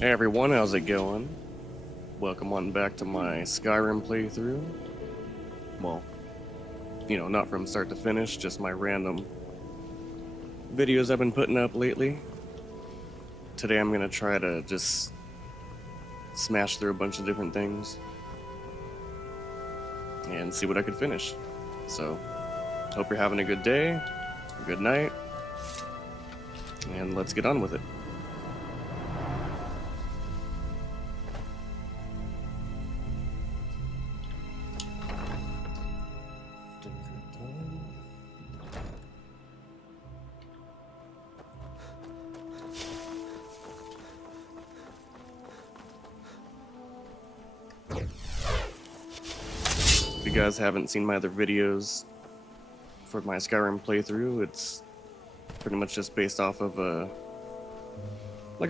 Hey everyone, how's it going? Welcome on back to my Skyrim playthrough. Well, not from start to finish, just my random videos I've been putting up lately. Today I'm gonna try to just smash through a bunch of different things and see what I could finish. So, hope you're having a good day, a good night, and let's get on with it. If you guys haven't seen my other videos for my Skyrim playthrough, it's pretty much just based off of a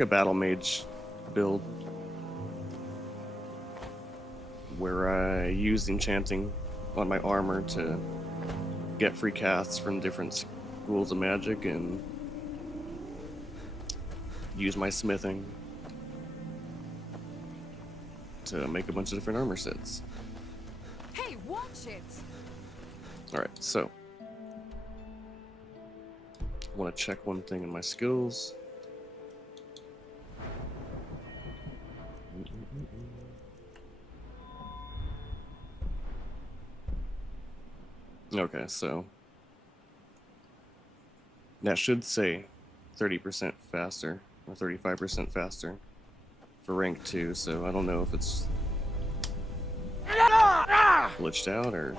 battle mage build where I used enchanting on my armor to get free casts from different schools of magic and use my smithing to make a bunch of different armor sets. Hey, watch it! Alright, so I want to check one thing in my skills. Okay, so that should say 30% faster or 35% faster for rank 2, so I don't know if it's glitched out or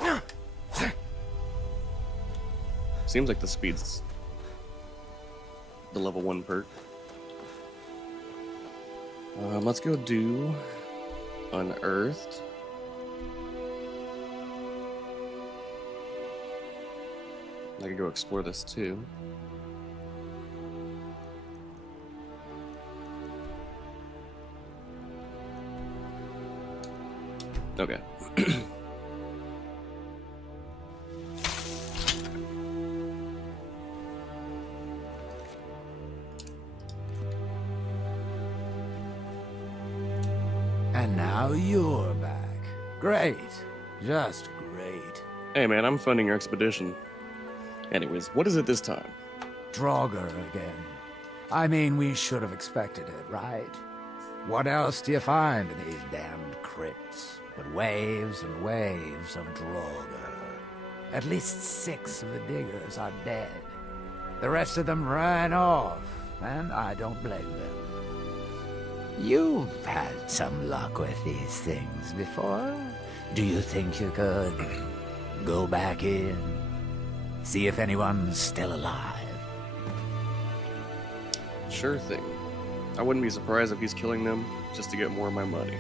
seems like the speed's the level 1 perk. Let's go do Unearthed. I could go explore this too. Okay. And now you're back. Great. Just great. Hey man, I'm funding your expedition. Anyways, what is it this time? Draugr again. I mean, we should have expected it, right? What else do you find in these damned crypts but waves and waves of Draugr? At least 6 of the diggers are dead. The rest of them ran off, and I don't blame them. You've had some luck with these things before. Do you think you could go back in? See if anyone's still alive? Sure thing. I wouldn't be surprised if he's killing them just to get more of my money.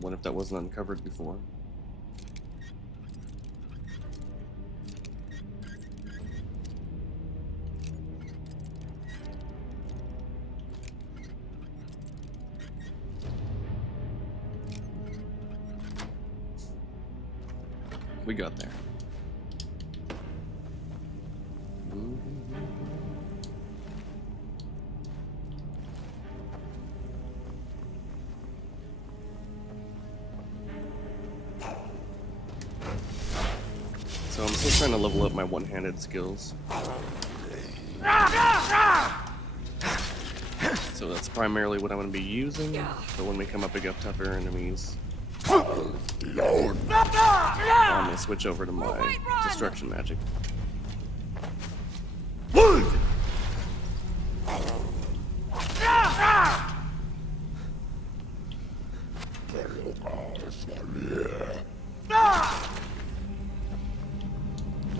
What if that wasn't uncovered before? We got there. So I'm still trying to level up my one-handed skills. So that's primarily what I'm going to be using, but when we come up against tougher enemies, I'm going to switch over to my destruction magic.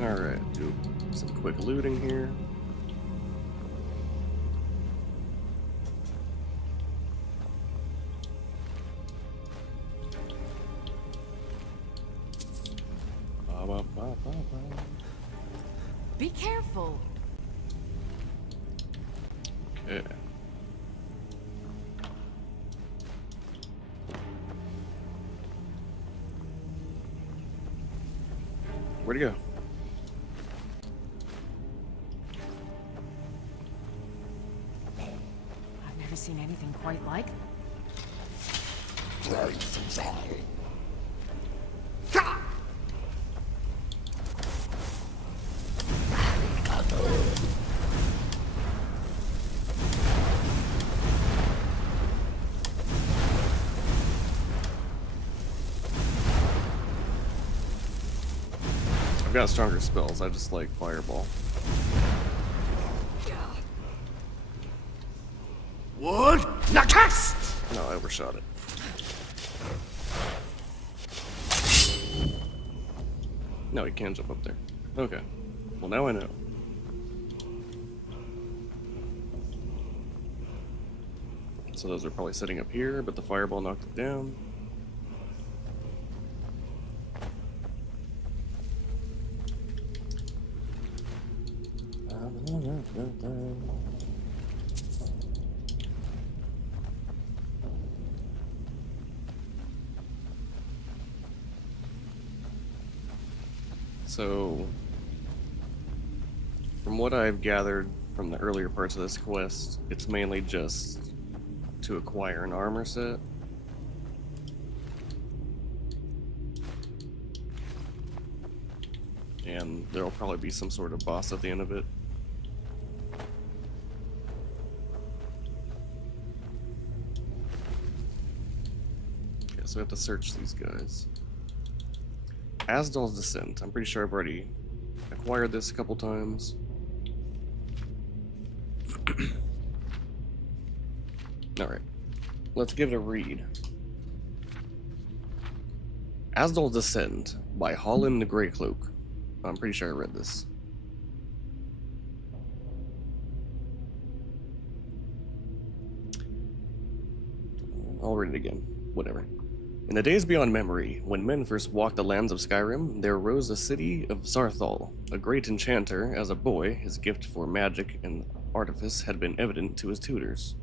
Alright, do some quick looting here. Be careful. Okay. Where'd he go? I've never seen anything quite like. I've got stronger spells. I just like Fireball. Wood Nakas! No, I overshot it. No, he can jump up there. Okay. Well, now I know. So those are probably sitting up here, but the fireball knocked it down. So, from what I've gathered from the earlier parts of this quest, it's mainly just to acquire an armor set. And there'll probably be some sort of boss at the end of it. Okay, so we have to search these guys. Asdal's Descent. I'm pretty sure I've already acquired this a couple times. Alright. Let's give it a read. Asdal's Descent by Holland the Greycloak. I'm pretty sure I read this. I'll read it again. Whatever. In the days beyond memory, when men first walked the lands of Skyrim, there arose a city of Sarthal. A great enchanter, as a boy, his gift for magic and artifice had been evident to his tutors.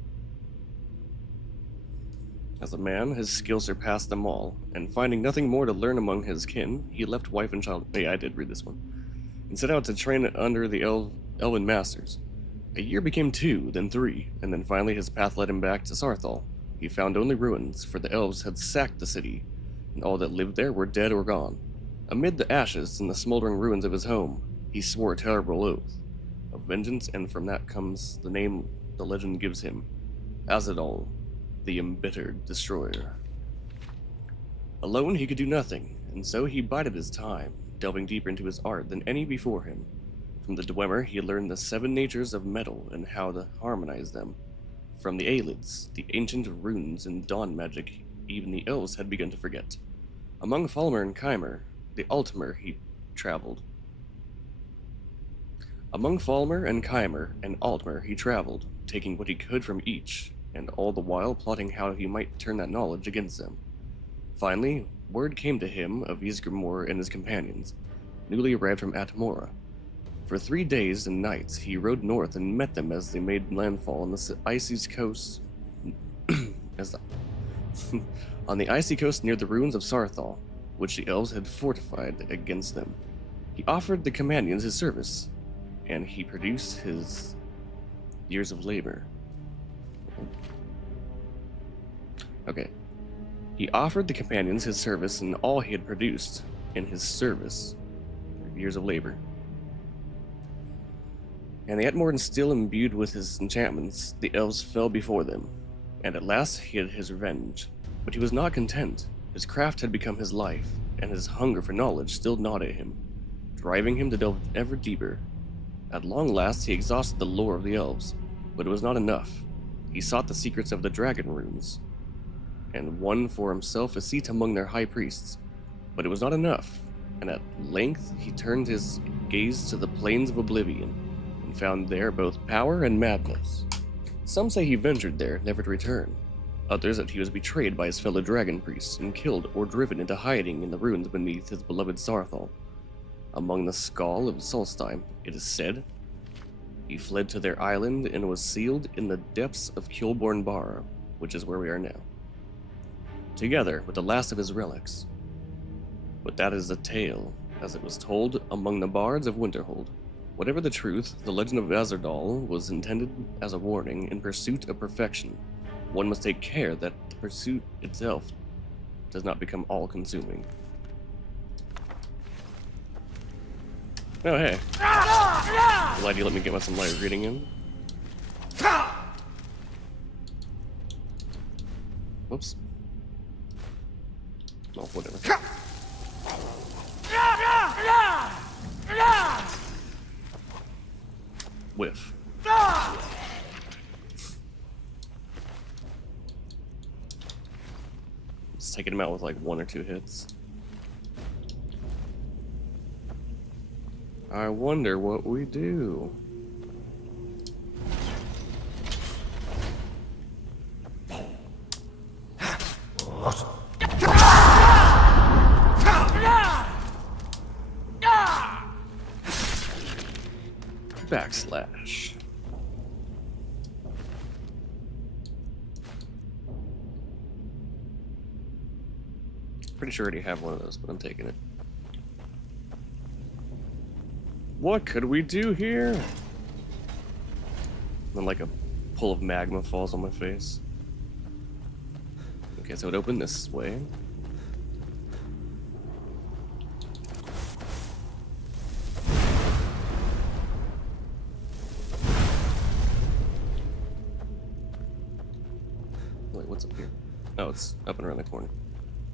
As a man, his skill surpassed them all, and finding nothing more to learn among his kin, he left wife and child— hey, I did read this one— and set out to train under the Elven Masters. A year became 2, then 3, and then finally his path led him back to Sarthal. He found only ruins, for the elves had sacked the city, and all that lived there were dead or gone. Amid the ashes and the smoldering ruins of his home, he swore a terrible oath of vengeance, and from that comes the name the legend gives him, Azadal, the Embittered Destroyer. Alone he could do nothing, and so he bided his time, delving deeper into his art than any before him. From the Dwemer he learned the 7 natures of metal and how to harmonize them. From the Aelids, the ancient runes and dawn magic even the elves had begun to forget. Among Falmer and Keimer, the Altmer, he traveled. Among Falmer and Keimer and Altmer he traveled, taking what he could from each, and all the while plotting how he might turn that knowledge against them. Finally, word came to him of Ysgramor and his companions, newly arrived from Atmora. For 3 days and nights he rode north and met them as they made landfall on the icy coast on the icy coast near the ruins of Sarthal, which the elves had fortified against them. He offered the companions his service, and he produced his years of labor. Okay. He offered the companions his service and all he had produced in his service, years of labor. And the Atmorans still imbued with his enchantments, the elves fell before them, and at last he had his revenge. But he was not content. His craft had become his life, and his hunger for knowledge still gnawed at him, driving him to delve ever deeper. At long last he exhausted the lore of the elves, but it was not enough. He sought the secrets of the dragon runes, and won for himself a seat among their high priests. But it was not enough, and at length he turned his gaze to the plains of oblivion, and found there both power and madness. Some say he ventured there, never to return. Others that he was betrayed by his fellow dragon priests, and killed or driven into hiding in the ruins beneath his beloved Sarthal. Among the Skull of Solstheim, it is said, he fled to their island and was sealed in the depths of Kilborn Bar, which is where we are now, together with the last of his relics. But that is the tale as it was told among the bards of Winterhold. Whatever the truth, the legend of Azardal was intended as a warning in pursuit of perfection. One must take care that the pursuit itself does not become all-consuming. Oh, hey. Glad you let me get some light reading in. Whoops. Oh, whatever. Whiff. Just taking him out with like 1 or 2 hits. I wonder what we do. Backslash. Pretty sure I already have one of those, but I'm taking it. What could we do here? Then like a pull of magma falls on my face. Okay, so it opened this way. Wait, what's up here? Oh, it's up and around the corner.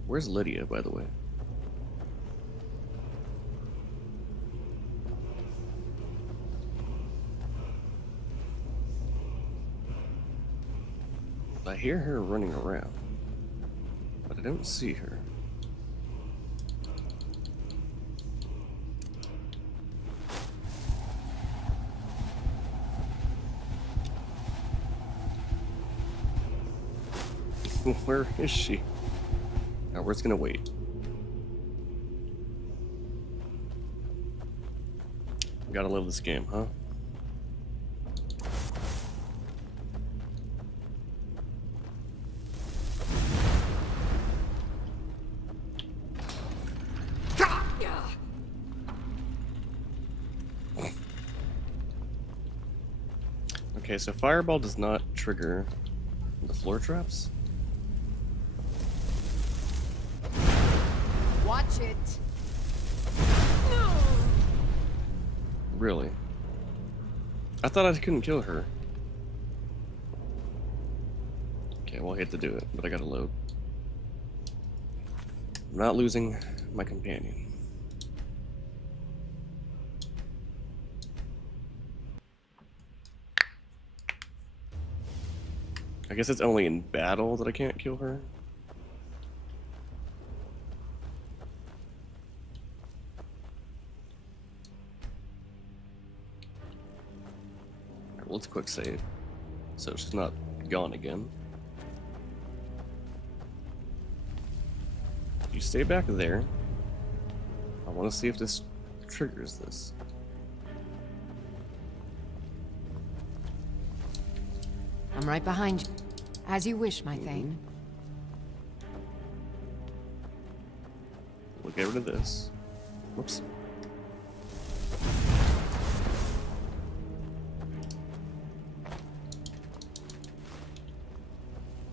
Where's Lydia, by the way? I hear her running around, but I don't see her. Where is she? Oh, we're just gonna wait. Gotta love this game, huh? Okay, so Fireball does not trigger the floor traps. Watch it. Really? I thought I couldn't kill her. Okay, well I hate to do it, but I gotta load. I'm not losing my companion. I guess it's only in battle that I can't kill her. Alright, well, let's quick save. So she's not gone again. You stay back there. I want to see if this triggers this. I'm right behind you. As you wish, my Thane. We'll get rid of this. Whoops.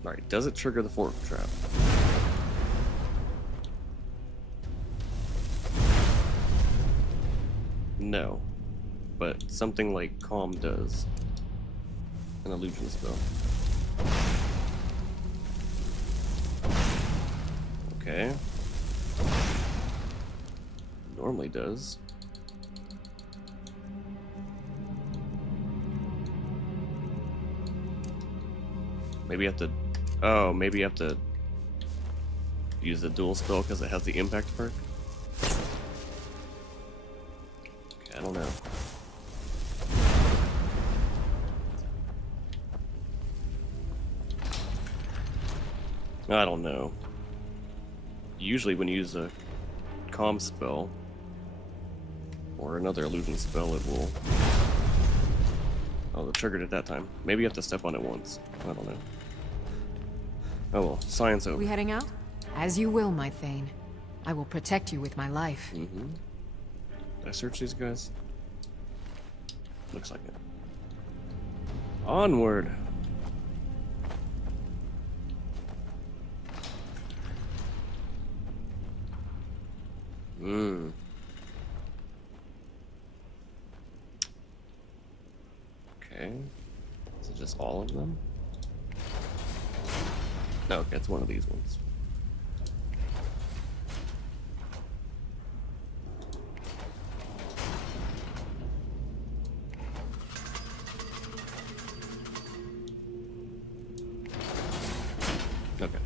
Alright, does it trigger the fork trap? No. But something like Calm does. An illusion spell. Okay. Normally does. Maybe you have to... Oh, maybe you have to use the dual spell because it has the impact perk? Okay, I don't know. I don't know. Usually when you use a calm spell or another illusion spell, it will... Oh, it triggered it that time. Maybe you have to step on it once. I don't know. Oh well, science over. We heading out? As you will, my Thane. I will protect you with my life. Mm-hmm. Did I search these guys? Looks like it. Onward! Okay. Is it just all of them? No, okay, it's one of these ones. Okay.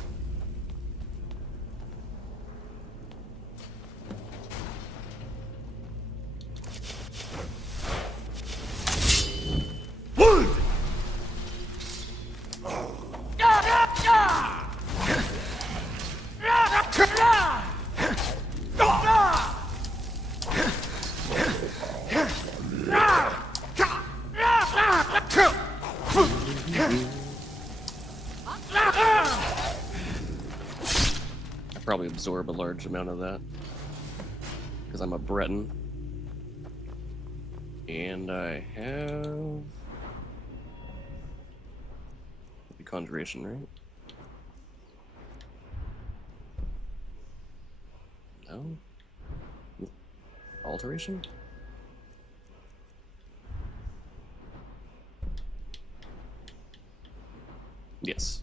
Probably absorb a large amount of that because I'm a Breton and I have conjuration, right? No? Alteration? Yes.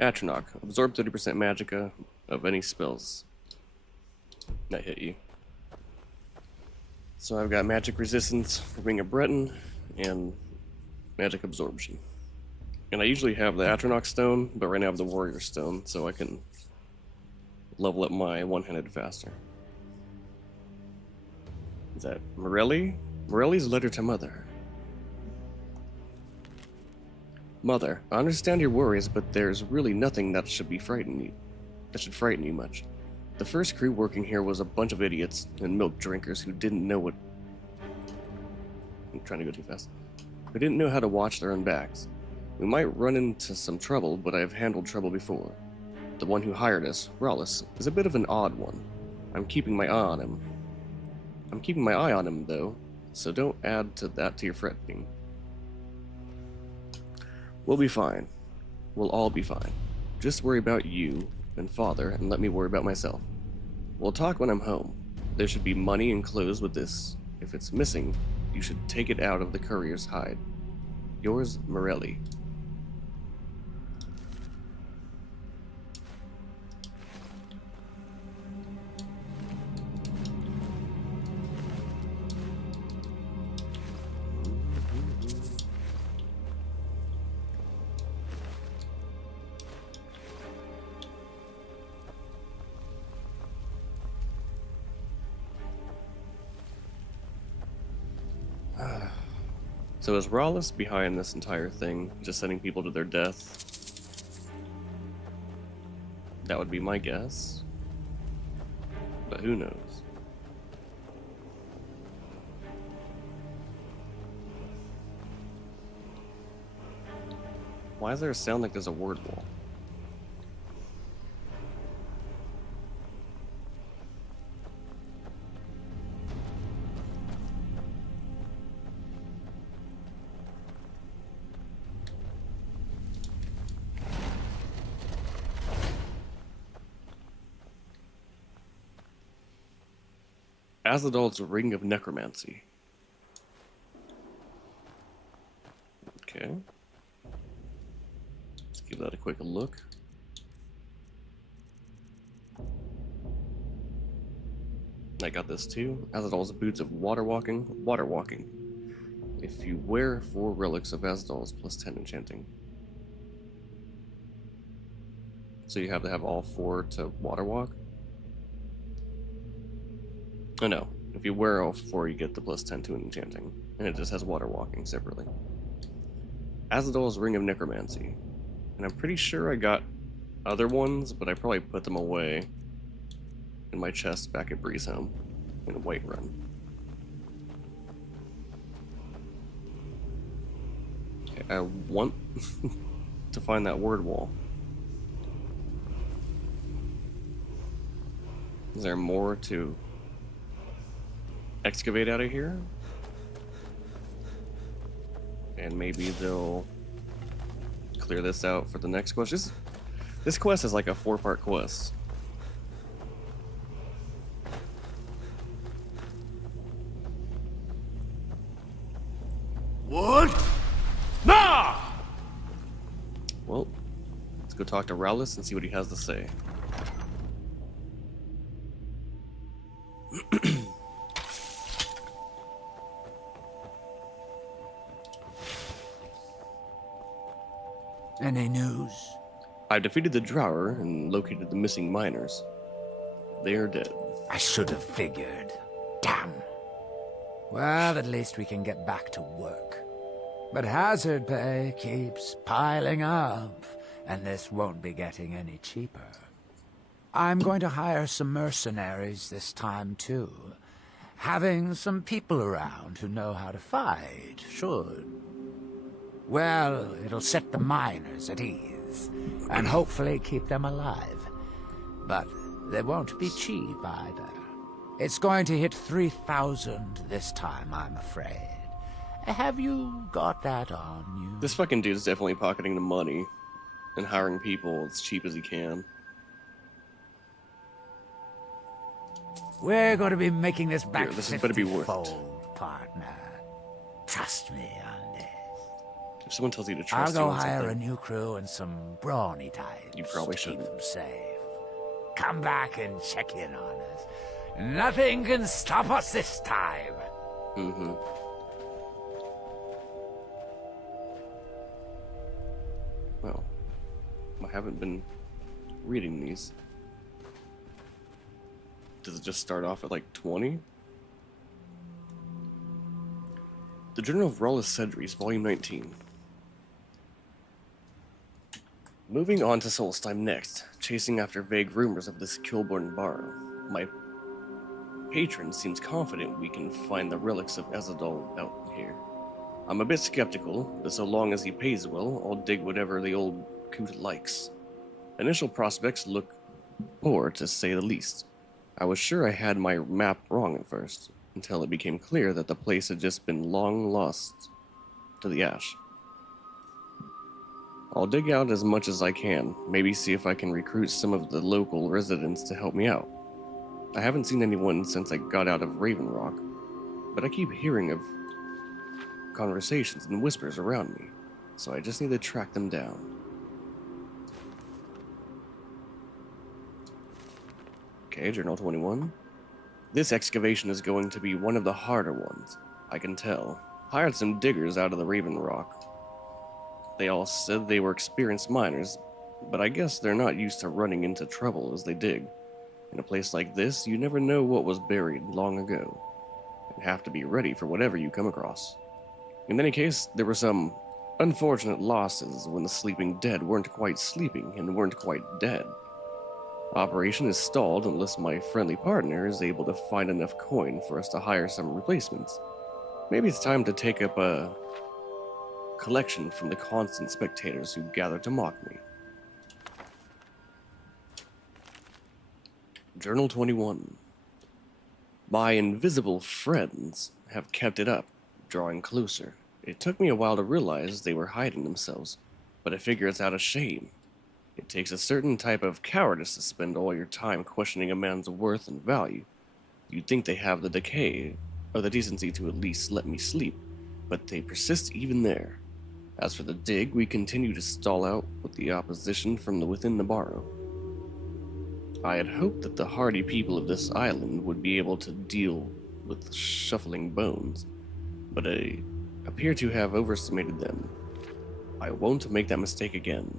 Atronach. Absorb 30% magicka of any spells that hit you. So I've got magic resistance for being a Breton and magic absorption. And I usually have the Atronach stone, but right now I have the warrior stone, so I can level up my one-handed faster. Is that Morelli? Morelli's letter to Mother. Mother, I understand your worries, but there's really nothing that should frighten you much. The first crew working here was a bunch of idiots and milk drinkers who didn't know what... I'm trying to go too fast. Who didn't know how to watch their own backs. We might run into some trouble, but I've handled trouble before. The one who hired us, Rawlis, is a bit of an odd one. I'm keeping my eye on him, though, so don't add to that to your fretting. We'll be fine. We'll all be fine. Just worry about you and Father, and let me worry about myself. We'll talk when I'm home. There should be money and clothes with this. If it's missing, you should take it out of the courier's hide. Yours, Morelli. So is Rawlis behind this entire thing, just sending people to their death? That would be my guess. But who knows? Why is there a sound like there's a word wall? Azadol's Ring of Necromancy. Okay. Let's give that a quick look. I got this too. Azadol's Boots of Water Walking. Water Walking. If you wear 4 relics of Azadol's plus 10 enchanting. So you have to have all 4 to water walk? Oh no, if you wear all 4 you get the plus 10 to enchanting, and it just has water walking separately. Azadol's Ring of Necromancy. And I'm pretty sure I got other ones, but I probably put them away in my chest back at Breeze Home in Whiterun. Okay, I want to find that word wall. Is there more to excavate out of here. And maybe they'll clear this out for the next quest. This quest is like a 4-part quest. What? No! Well, let's go talk to Rowless and see what he has to say. Any news? I've defeated the Drower and located the missing miners. They are dead. I should have figured. Damn. Well, at least we can get back to work. But hazard pay keeps piling up, and this won't be getting any cheaper. I'm going to hire some mercenaries this time, too. Having some people around who know how to fight should. Well, it'll set the miners at ease, and hopefully keep them alive. But they won't be cheap either. It's going to hit 3,000 this time, I'm afraid. Have you got that on you? This fucking dude's definitely pocketing the money and hiring people as cheap as he can. We're going to be making this back Here, this is better be worth it. fold, partner. Trust me on this. If someone tells you to I'll trust go you on hire a something, new crew and some brawny types. You probably to keep shouldn't. them safe. Come back and check in on us. Nothing can stop us this time. Mm-hmm. Well, I haven't been reading these. Does it just start off at like 20? The Journal of Rawless Sedries, Volume 19. Moving on to Solstheim next, chasing after vague rumors of this Kilborn Barrow. My patron seems confident we can find the relics of Ezadol out here. I'm a bit skeptical, but so long as he pays well, I'll dig whatever the old coot likes. Initial prospects look poor, to say the least. I was sure I had my map wrong at first, until it became clear that the place had just been long lost to the ash. I'll dig out as much as I can, maybe see if I can recruit some of the local residents to help me out. I haven't seen anyone since I got out of Raven Rock, but I keep hearing of conversations and whispers around me, so I just need to track them down. Okay, Journal 21. This excavation is going to be one of the harder ones, I can tell. Hired some diggers out of the Raven Rock. They all said they were experienced miners, but I guess they're not used to running into trouble as they dig. In a place like this, you never know what was buried long ago, and have to be ready for whatever you come across. In any case, there were some unfortunate losses when the sleeping dead weren't quite sleeping and weren't quite dead. Operation is stalled unless my friendly partner is able to find enough coin for us to hire some replacements. Maybe it's time to take up a collection from the constant spectators who gather to mock me. Journal 21. My invisible friends have kept it up, drawing closer. It took me a while to realize they were hiding themselves, but I figure it's out of shame. It takes a certain type of cowardice to spend all your time questioning a man's worth and value. You'd think they have the decay, or the decency to at least let me sleep, but they persist even there. As for the dig, we continue to stall out with the opposition from within the Barrow. I had hoped that the hardy people of this island would be able to deal with shuffling bones, but I appear to have overestimated them. I won't make that mistake again.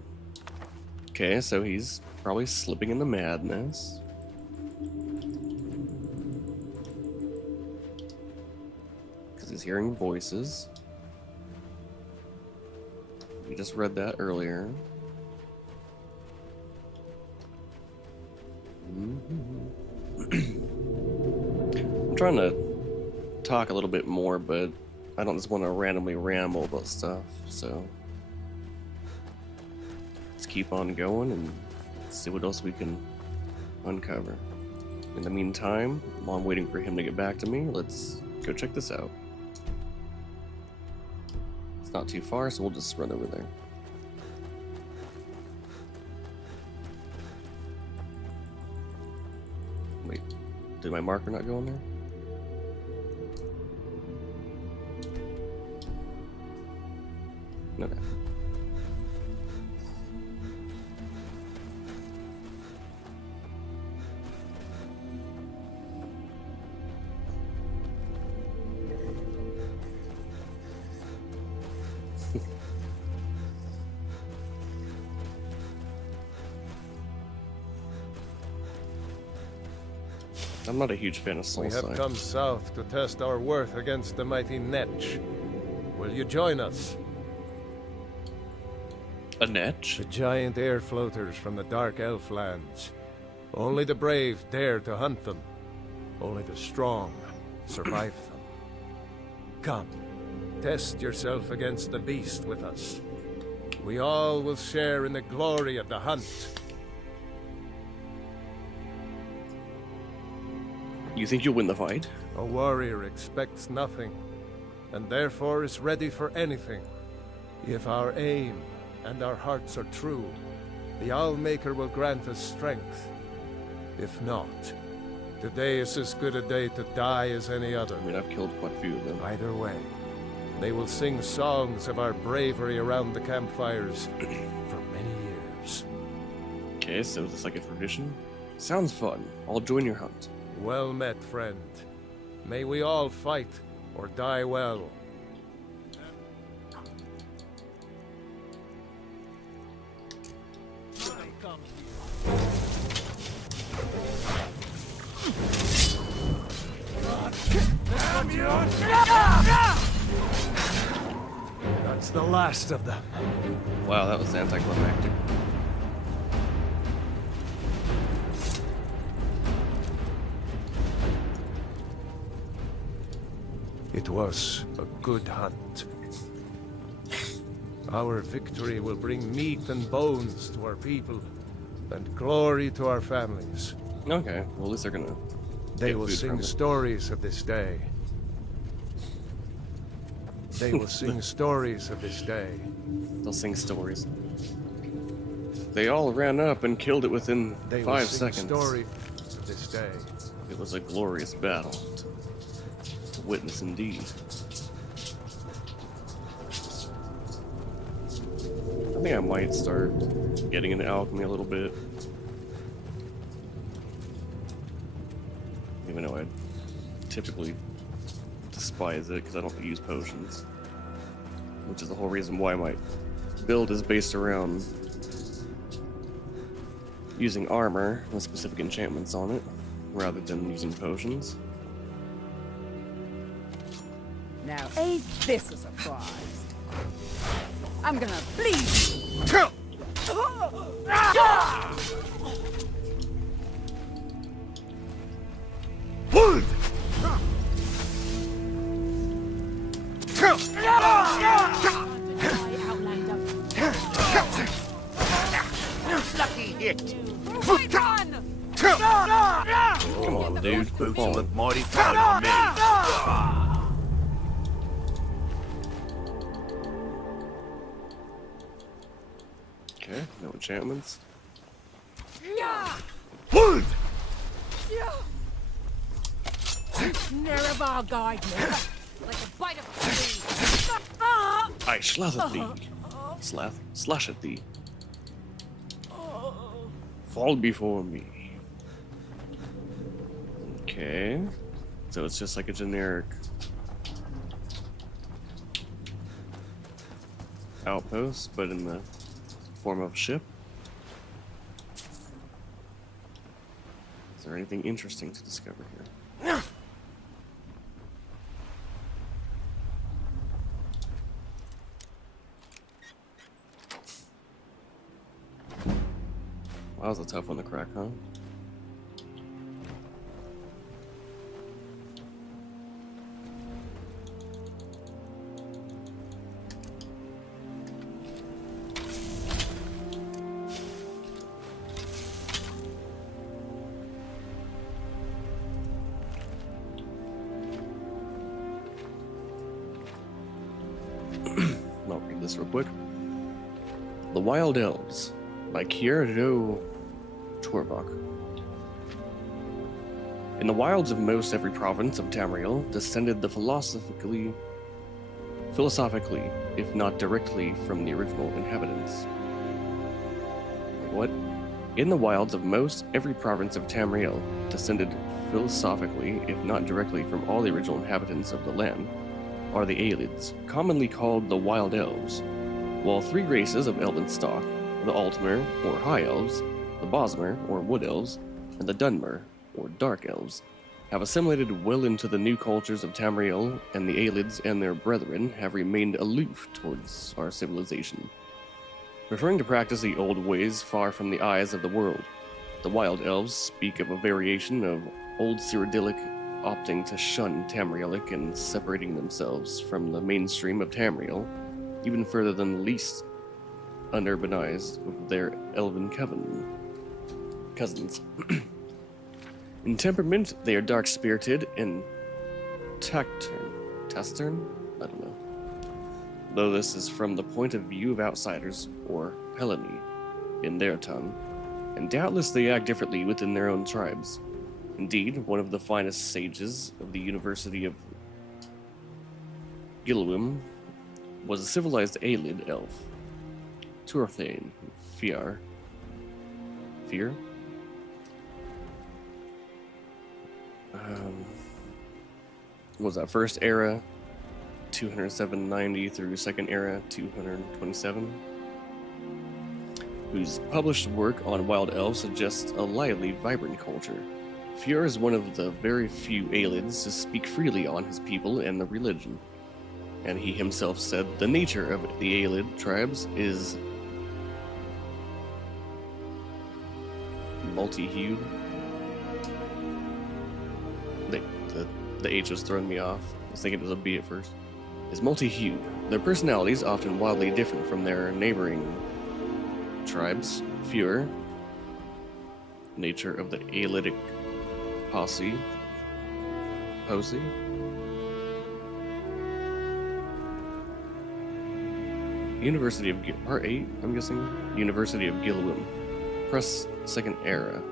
Okay, so he's probably slipping into madness. Because he's hearing voices. We just read that earlier. I'm trying to talk a little bit more, but I don't just want to randomly ramble about stuff, so let's keep on going and see what else we can uncover. In the meantime, while I'm waiting for him to get back to me, let's go check this out. It's not too far, so we'll just run over there. Wait, did my marker not go in there? No. I'm not a huge fan of soul We have side. come south to test our worth against the mighty Netch. Will you join us? A netch? The giant air floaters from the dark elf lands. Only the brave dare to hunt them. Only the strong survive them. Come, test yourself against the beast with us. We all will share in the glory of the hunt. You think you'll win the fight? A warrior expects nothing, and therefore is ready for anything. If our aim and our hearts are true, the Allmaker will grant us strength. If not, today is as good a day to die as any other. I mean, I've killed quite a few of them. Either way, they will sing songs of our bravery around the campfires for many years. Okay, so is this like a tradition? Sounds fun. I'll join your hunt. Well met, friend. May we all fight or die well. That's the last of them. Wow, that was anticlimactic. It was a good hunt. Our victory will bring meat and bones to our people, and glory to our families. Okay, well at least they're gonna... They get will food sing from it. stories of this day. They will sing stories of this day. They'll sing stories. They all ran up and killed it within They will 5 sing seconds. stories of this day. It was a glorious battle. To witness indeed. I think I might start getting into alchemy a little bit. Even though I typically despise it because I don't use potions. Which is the whole reason why my build is based around using armor with specific enchantments on it, rather than using potions. Now, ain't this a surprise? I'm gonna bleed you. Lucky hit. Come on, dude. Quit Boots falling. look mighty fine on me. Okay, no enchantments. Nerevar guide me like a bite of tree. I slash at thee. Slash at thee. Fall before me. Okay. So it's just like a generic outpost, but in the form of a ship. Is there anything interesting to discover here? Wow, that was a tough one to crack, huh? this real quick. The Wild Elves by Kierjo Torvok. In the wilds of most every province of Tamriel descended the philosophically, if not directly, from the original inhabitants. What? In the wilds of most every province of Tamriel descended philosophically, if not directly, from all the original inhabitants of the land, are the Aelids, commonly called the Wild Elves, while three races of elven stock, the Altmer, or High Elves, the Bosmer, or Wood Elves, and the Dunmer, or Dark Elves, have assimilated well into the new cultures of Tamriel, and the Aelids and their brethren have remained aloof towards our civilization, preferring to practice the old ways far from the eyes of the world. The Wild Elves speak of a variation of Old Cyrodiilic, opting to shun Tamrielic and separating themselves from the mainstream of Tamriel, even further than the least unurbanized of their elven cousins. In temperament, they are dark-spirited and taciturn? I don't know. Though this is from the point of view of outsiders, or Helleni, in their tongue, and doubtless they act differently within their own tribes. Indeed, one of the finest sages of the University of Gilwim was a civilized Aelid elf, Turthane Fear? What was that, first era 20790 through second era 227, whose published work on wild elves suggests a lively, vibrant culture. Fear is one of the very few Aelids to speak freely on his people and the religion, and he himself said the nature of the Aelid tribes is multi-hued. The H was throwing me off. I was thinking it was a B at first. Is multi-hued. Their personalities often wildly different from their neighboring tribes. Fewer. Nature of the Aelidic posse. University of Part 8, I'm guessing. University of Gilwim. Press second era.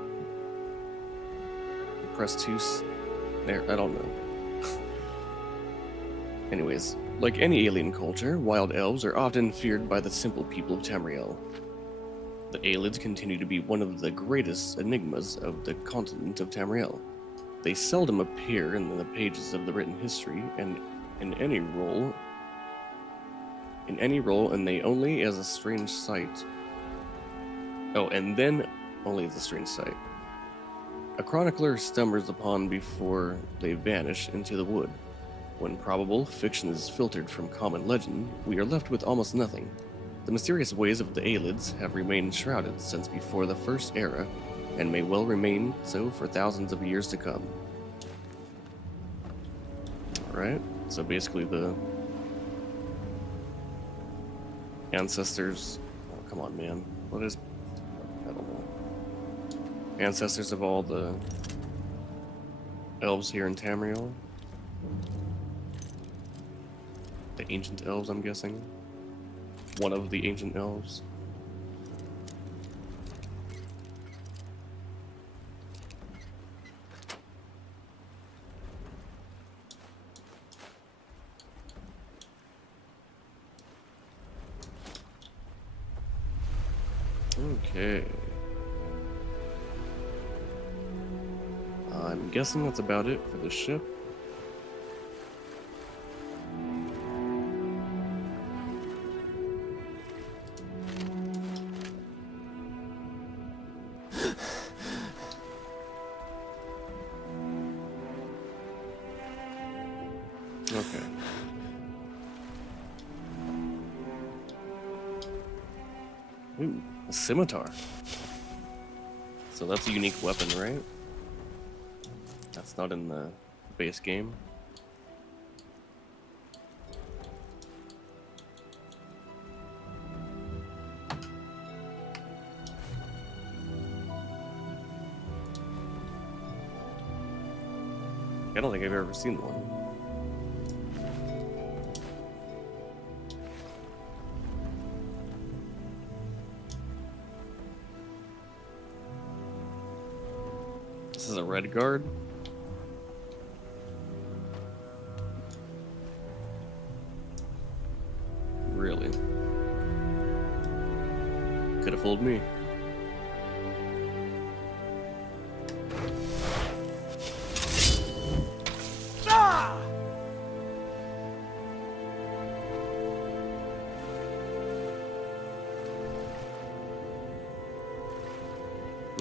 Press 2 there, I don't know. Anyways, like any alien culture, wild elves are often feared by the simple people of Tamriel. The Aelids continue to be one of the greatest enigmas of the continent of Tamriel. They seldom appear in the pages of the written history, and in any role, and they only as a strange sight. Oh, and then only as a strange sight. A chronicler stumbles upon before they vanish into the wood. When probable fiction is filtered from common legend, we are left with almost nothing. The mysterious ways of the Aelids have remained shrouded since before the First Era, and may well remain so for thousands of years to come. Alright, so basically the ancestors... Oh, come on, man. What is... I don't know. Ancestors of all the elves here in Tamriel. The ancient elves, I'm guessing. One of the ancient elves. Okay. I'm guessing that's about it for the ship. Okay. Ooh, a scimitar. So that's a unique weapon, right? That's not in the base game. I don't think I've ever seen one. This is a red guard. Really? Could have fooled me.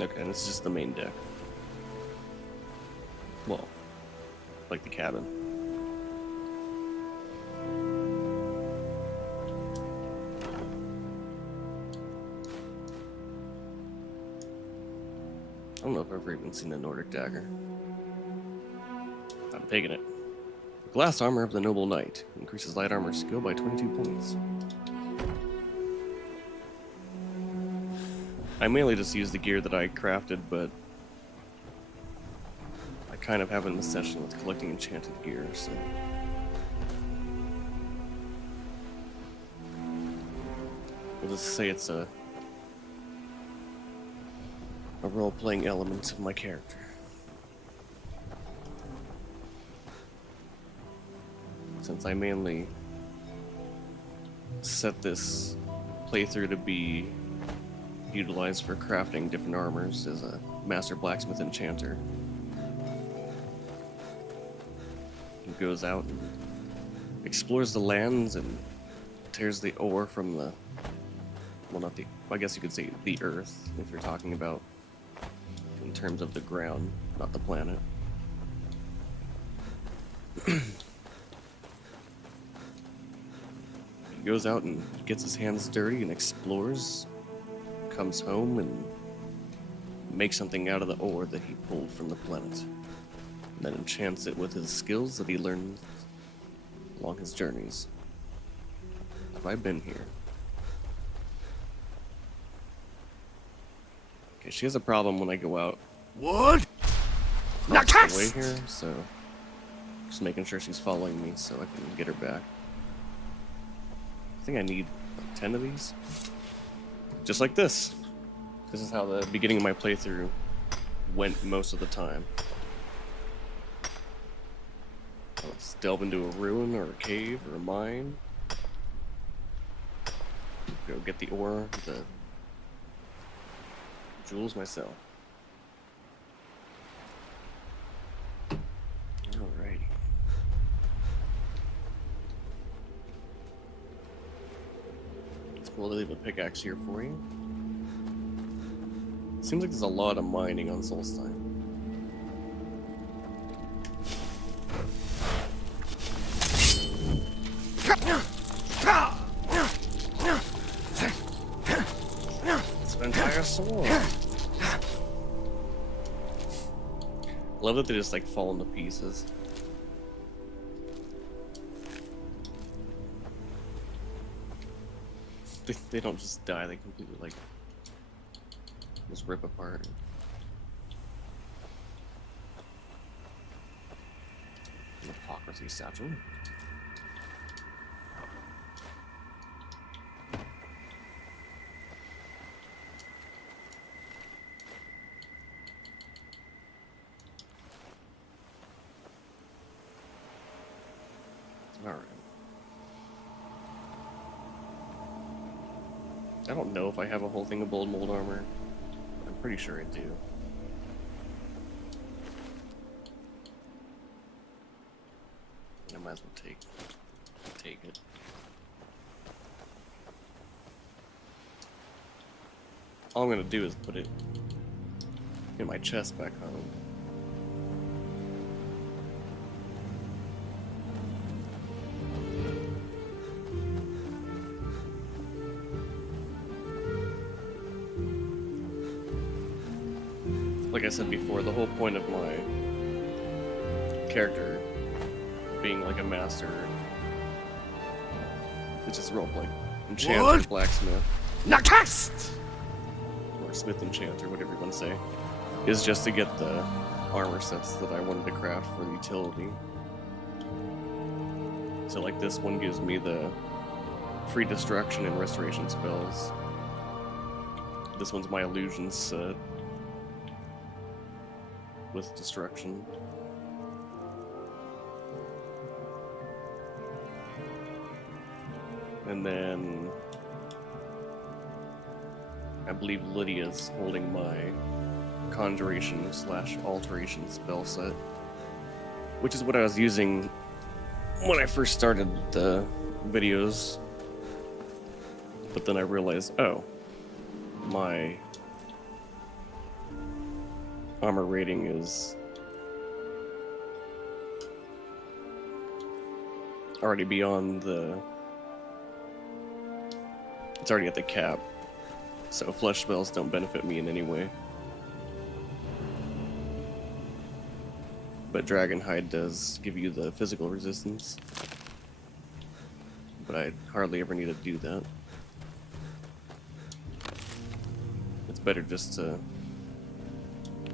Okay, this is just the main deck. Well, like the cabin. I don't know if I've ever even seen a Nordic dagger. I'm taking it. Glass armor of the Noble Knight. Increases light armor skill by 22 points. I mainly just use the gear that I crafted, but I kind of have an obsession with collecting enchanted gear, so... We'll just say it's a role-playing element of my character. Since I mainly set this playthrough to be utilized for crafting different armors as a master blacksmith enchanter. He goes out and explores the lands and tears the ore from the, well, not the, I guess you could say the earth, if you're talking about in terms of the ground, not the planet. He goes out and gets his hands dirty and explores, comes home and makes something out of the ore that he pulled from the planet, and then enchants it with his skills that he learned along his journeys. Have I been here? Okay, she has a problem when I go out. What? Across the way here, so just making sure she's following me so I can get her back. I think I need like 10 of these. Just like this. This is how the beginning of my playthrough went most of the time. Let's delve into a ruin or a cave or a mine. Go get the ore, the jewels myself. Alrighty. We'll leave a pickaxe here for you. Seems like there's a lot of mining on Solstheim. It's an entire sword. I love that they just like fall into pieces. They don't just die, they completely like just rip apart. An hypocrisy satchel. Alright. I don't know if I have a whole thing of bold mold armor. I'm pretty sure I do. I might as well take it. All I'm gonna do is put it in my chest back home. Like I said before, the whole point of my character being like a master, it's just roleplay. Enchanter, blacksmith, or smith enchanter, whatever you want to say, is just to get the armor sets that I wanted to craft for utility. So like this one gives me the free destruction and restoration spells. This one's my illusion set. with destruction. And then I believe Lydia's holding my conjuration / alteration spell set, which is what I was using when I first started the videos. But then I realized, oh, my armor rating is already beyond the... It's already at the cap, so flesh spells don't benefit me in any way. But Dragonhide does give you the physical resistance, but I hardly ever need to do that. It's better just to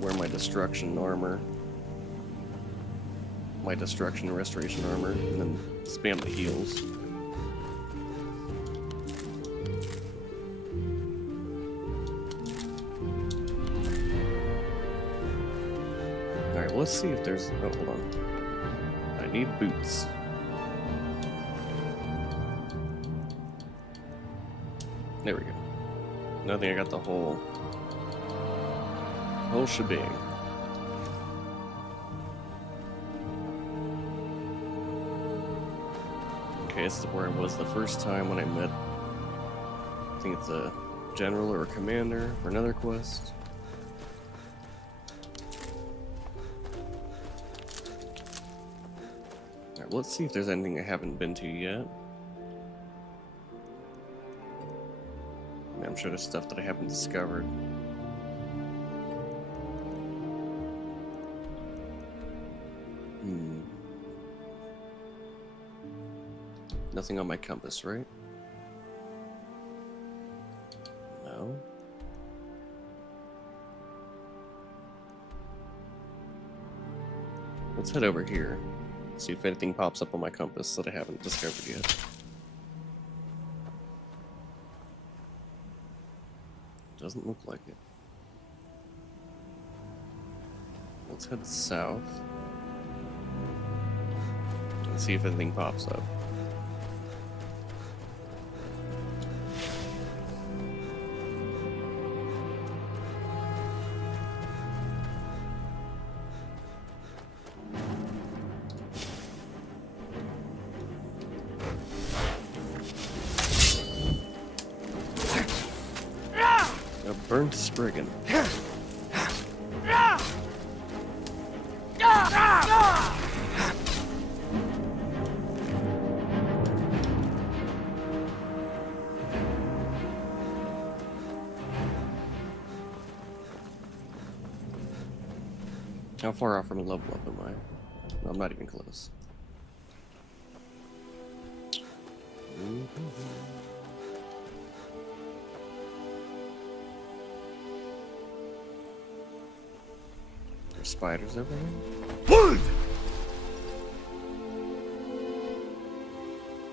wear my destruction armor, my destruction and restoration armor, and then spam the heals. Alright, let's see if there's... Oh, hold on. I need boots. There we go. Now I think I got the whole shebang. Okay, this is where I was the first time when I met... I think it's a general or a commander for another quest. Alright, let's see if there's anything I haven't been to yet. I'm sure there's stuff that I haven't discovered. Nothing on my compass, right? No. Let's head over here. See if anything pops up on my compass that I haven't discovered yet. Doesn't look like it. Let's head south and see if anything pops up. Burnt Spriggan. How far off from a level up am I? No, I'm not even close. There's spiders over here?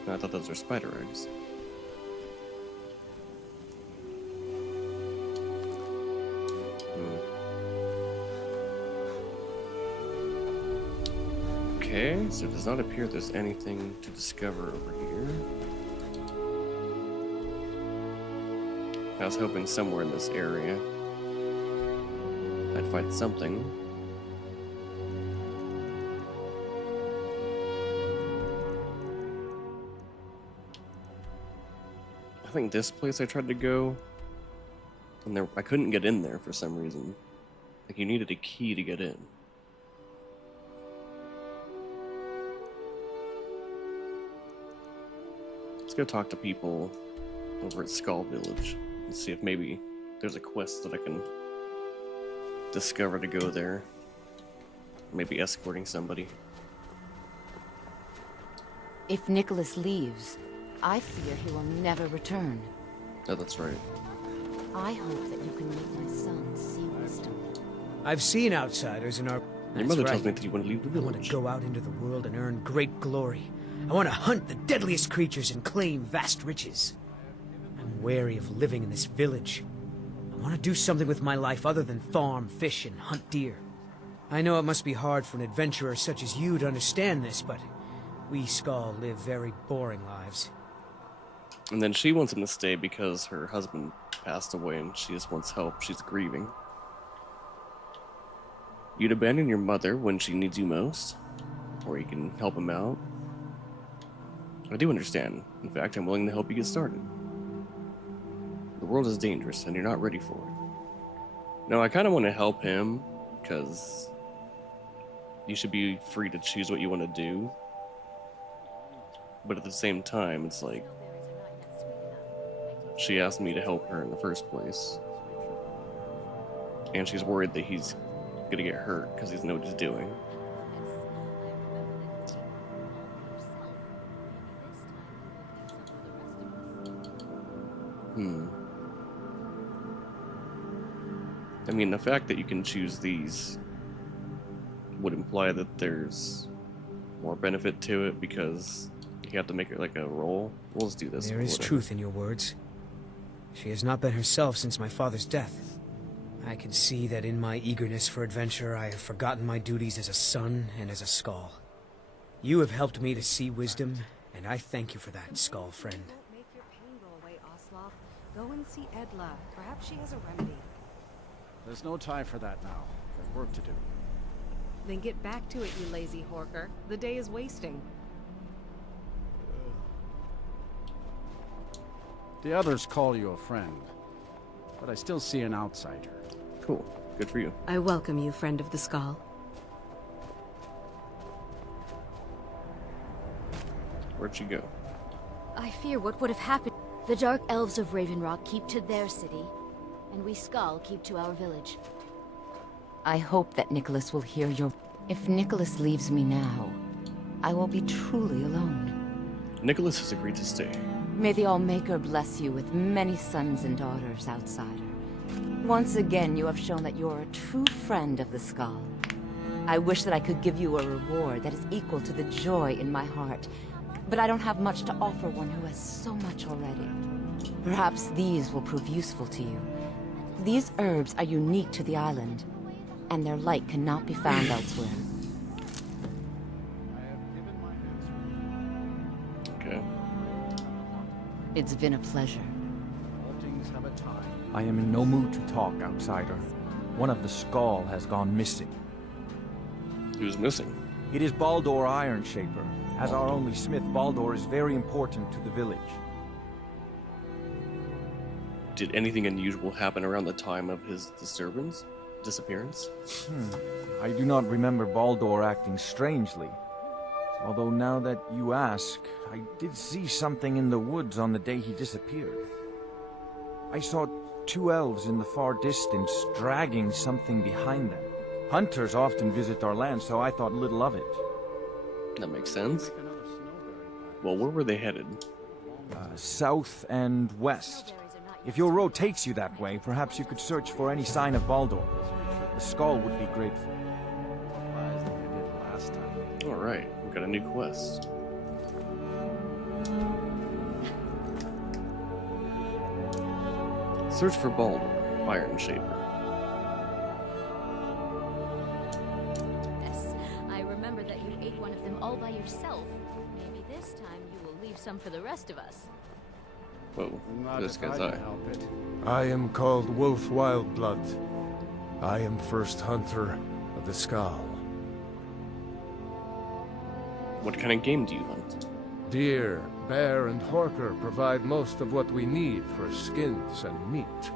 No, I thought those were spider eggs. Okay, so it does not appear there's anything to discover over here. I was hoping somewhere in this area I'd find something. I think this place I tried to go, and I couldn't get in there for some reason. Like, you needed a key to get in. Let's go talk to people over at Skull Village and see if maybe there's a quest that I can discover to go there. Maybe escorting somebody. If Nicholas leaves, I fear he will never return. Oh, that's right. I hope that you can make my son see wisdom. I've seen outsiders in our... Your mother tells me that you want to leave the I want village. to go out into the world and earn great glory. I want to hunt the deadliest creatures and claim vast riches. I'm wary of living in this village. I want to do something with my life other than farm, fish, and hunt deer. I know it must be hard for an adventurer such as you to understand this, but we Skull live very boring lives. And then she wants him to stay because her husband passed away and she just wants help. She's grieving. You'd abandon your mother when she needs you most, or you can help him out. I do understand. In fact, I'm willing to help you get started. The world is dangerous and you're not ready for it. No, I kind of want to help him because you should be free to choose what you want to do. But at the same time, it's like, she asked me to help her in the first place. And she's worried that he's gonna get hurt because he doesn't know what he's doing. I mean, the fact that you can choose these would imply that there's more benefit to it because you have to make it like a roll. We'll just do this. There is truth in your words. She has not been herself since my father's death. I can see that in my eagerness for adventure, I have forgotten my duties as a son and as a Skull. You have helped me to see wisdom, and I thank you for that, Skull friend. Don't make your pain go away, Oslov. Go and see Edla. Perhaps she has a remedy. There's no time for that now. There's work to do. Then get back to it, you lazy horker. The day is wasting. The others call you a friend, but I still see an outsider. Cool. Good for you. I welcome you, friend of the Skull. Where'd you go? I fear what would have happened. The Dark Elves of Raven Rock keep to their city, and we Skull keep to our village. I hope that Nicholas will hear your... If Nicholas leaves me now, I will be truly alone. Nicholas has agreed to stay. May the Allmaker bless you with many sons and daughters, outsider. Once again, you have shown that you're a true friend of the Skull. I wish that I could give you a reward that is equal to the joy in my heart, but I don't have much to offer one who has so much already. Perhaps these will prove useful to you. These herbs are unique to the island, and their like cannot be found elsewhere. Okay. It's been a pleasure. All things have a time. I am in no mood to talk, outsider. One of the Skull has gone missing. Who's missing? It is Baldur Ironshaper. As our only smith, Baldur is very important to the village. Did anything unusual happen around the time of his disappearance? I do not remember Baldur acting strangely. Although now that you ask, I did see something in the woods on the day he disappeared. I saw two elves in the far distance dragging something behind them. Hunters often visit our land, so I thought little of it. That makes sense. Well, where were they headed? South and west. If your road takes you that way, perhaps you could search for any sign of Baldur. The Skull would be grateful. Alright, we've got a new quest. Search for Baldur, Ironshaper. Yes, I remember that you ate one of them all by yourself. Maybe this time you will leave some for the rest of us. Whoa, Not this if guy's I eye. can help it. I am called Wolf Wildblood. I am first hunter of the Skull. What kind of game do you hunt? Deer, bear, and horker provide most of what we need for skins and meat.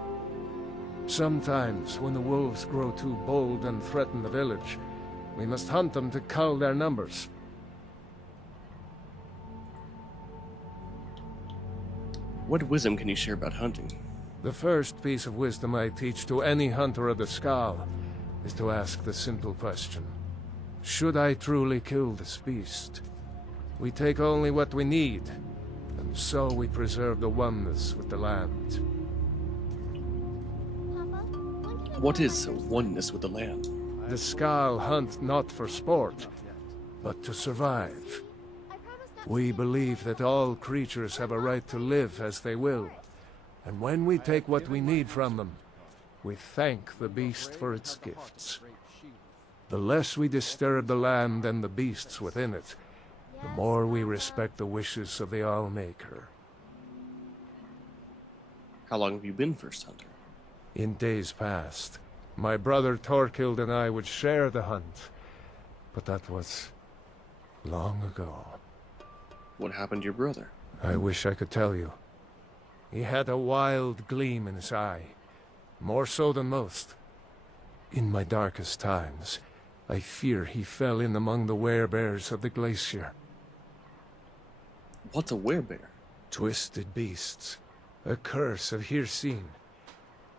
Sometimes, when the wolves grow too bold and threaten the village, we must hunt them to cull their numbers. What wisdom can you share about hunting? The first piece of wisdom I teach to any hunter of the Skull is to ask the simple question: should I truly kill this beast? We take only what we need, and so we preserve the oneness with the land. What is oneness with the land? The Skull hunt not for sport, but to survive. We believe that all creatures have a right to live as they will, and when we take what we need from them, we thank the beast for its gifts. The less we disturb the land and the beasts within it, the more we respect the wishes of the Allmaker. How long have you been First Hunter? In days past, my brother Torkild and I would share the hunt, but that was long ago. What happened to your brother? I wish I could tell you. He had a wild gleam in his eye, more so than most. In my darkest times, I fear he fell in among the werebears of the glacier. What's a werebear? Twisted beasts, a curse of Hircine.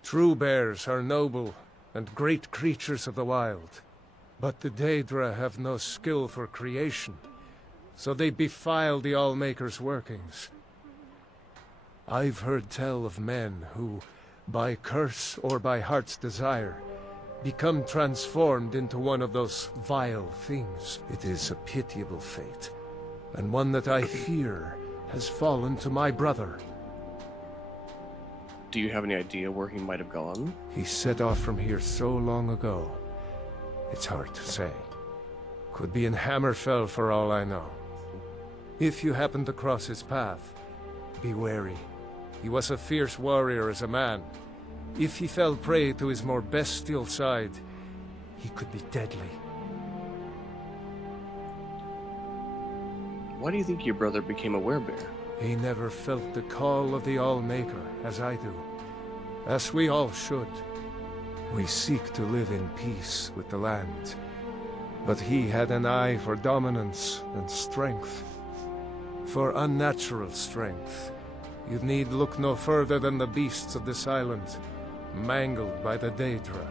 True bears are noble and great creatures of the wild, but the Daedra have no skill for creation, so they defile the Allmaker's workings. I've heard tell of men who, by curse or by heart's desire, become transformed into one of those vile things. It is a pitiable fate, and one that I fear has fallen to my brother. Do you have any idea where he might have gone? He set off from here so long ago. It's hard to say. Could be in Hammerfell for all I know. If you happen to cross his path, be wary. He was a fierce warrior as a man. If he fell prey to his more bestial side, he could be deadly. Why do you think your brother became a werebear? He never felt the call of the Allmaker, as I do. As we all should. We seek to live in peace with the land. But he had an eye for dominance and strength. For unnatural strength, you'd need look no further than the beasts of this island, mangled by the Daedra.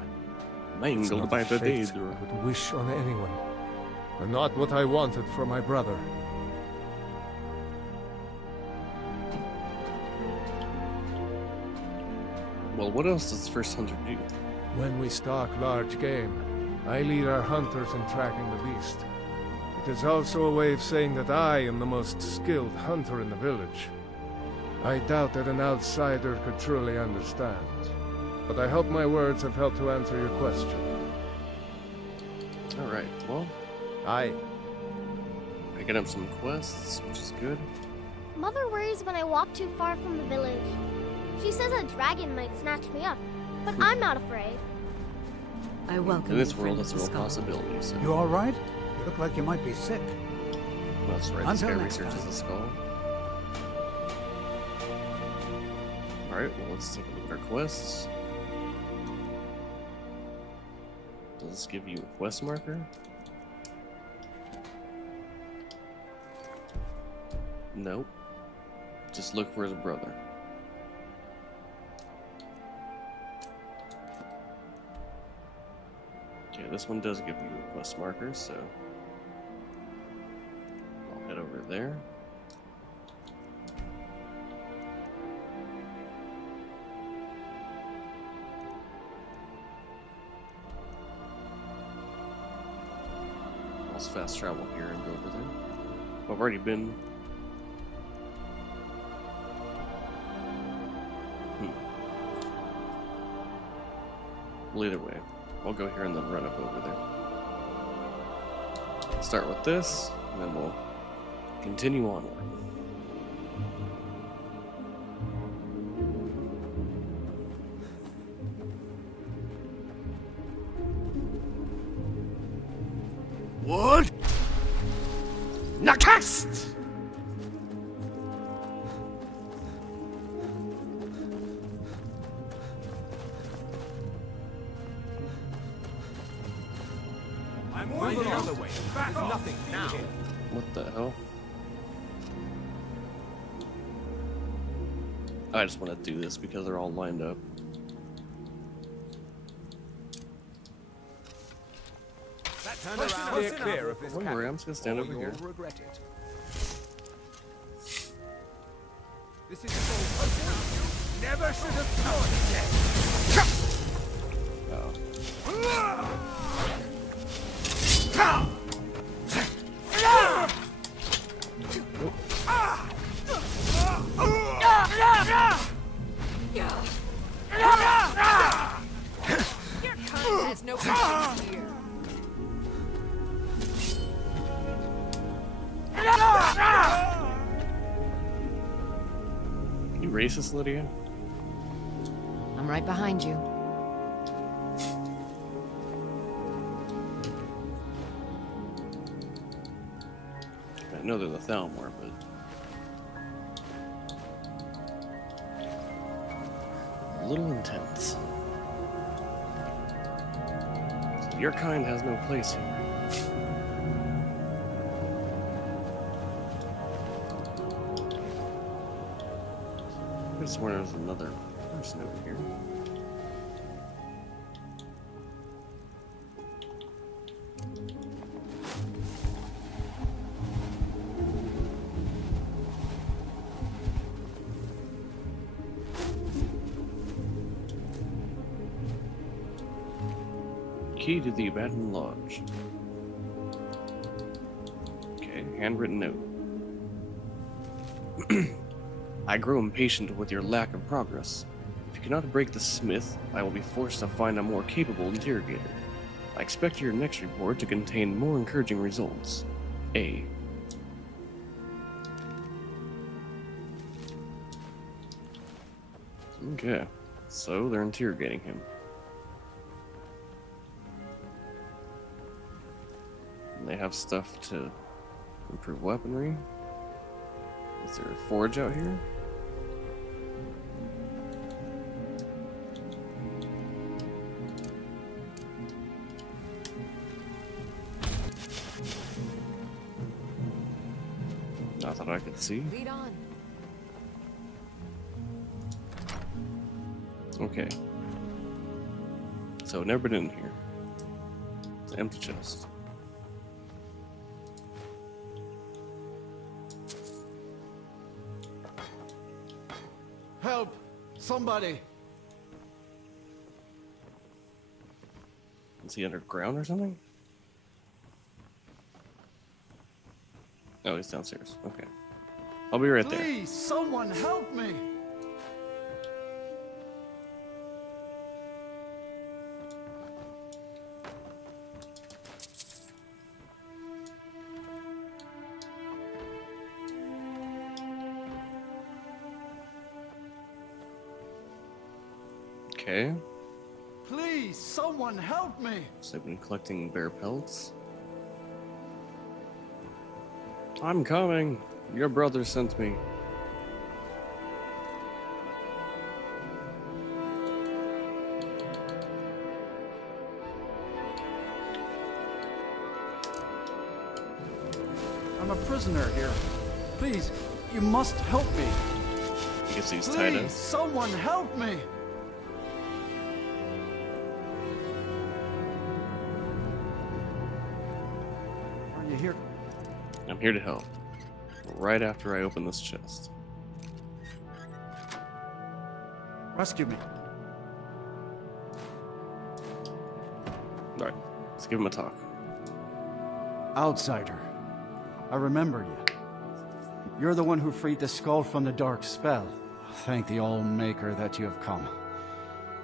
Mangled by the fate Daedra. I would wish on anyone, and not what I wanted for my brother. Well, what else does First Hunter do? When we stalk large game, I lead our hunters in tracking the beast. It is also a way of saying that I am the most skilled hunter in the village. I doubt that an outsider could truly understand, but I hope my words have helped to answer your question. Alright, well, Aye. picking up some quests, which is good. Mother worries when I walk too far from the village. She says a dragon might snatch me up, but I'm not afraid. I welcome In this you, world, friend that's of a the real skull. possibility, so... You all right? You look like you might be sick. Well, that's right, this guy Until next researches time. the skull. Alright, well, let's take a look at our quests. Does this give you a quest marker? Nope. Just look for his brother. Okay, this one does give you a quest marker, so I'll head over there. Let's fast travel here and go over there. I've already been. Well, either way, I'll go here and then run up over there. Start with this, and then we'll continue onward. Wood! Nakast! I'm moving all the way. Back off. Nothing now. What the hell? I just want to do this because they're all lined up. Turn around. Steer clear of this Don't worry, I'm just gonna stand over here. regret it. This is so never should have Oh. Your kind has no business here. You racist, Lydia? I'm right behind you. I know they're the Thalmor, but... a little intense. Your kind has no place here. I could have sworn there was another person over here. Key to the abandoned lodge. Okay, handwritten note. I grow impatient with your lack of progress. If you cannot break the smith, I will be forced to find a more capable interrogator. I expect your next report to contain more encouraging results. A. Okay, so they're interrogating him. They have stuff to improve weaponry. Is there a forge out here? Not that I could see. Lead on. Okay. So never been in here. It's an empty chest. Help! Somebody! Is he underground or something? Oh, he's downstairs. Okay. I'll be right there. Please, someone help me! Okay. Please, someone help me! So they've been collecting bear pelts. I'm coming. Your brother sent me. I'm a prisoner here. Please, you must help me. I guess he's tied up. Please, someone help me! Are you here? I'm here to help. Right after I open this chest. Rescue me. Alright, let's give him a talk. Outsider. I remember you. You're the one who freed the skull from the dark spell. Thank the All-Maker that you have come.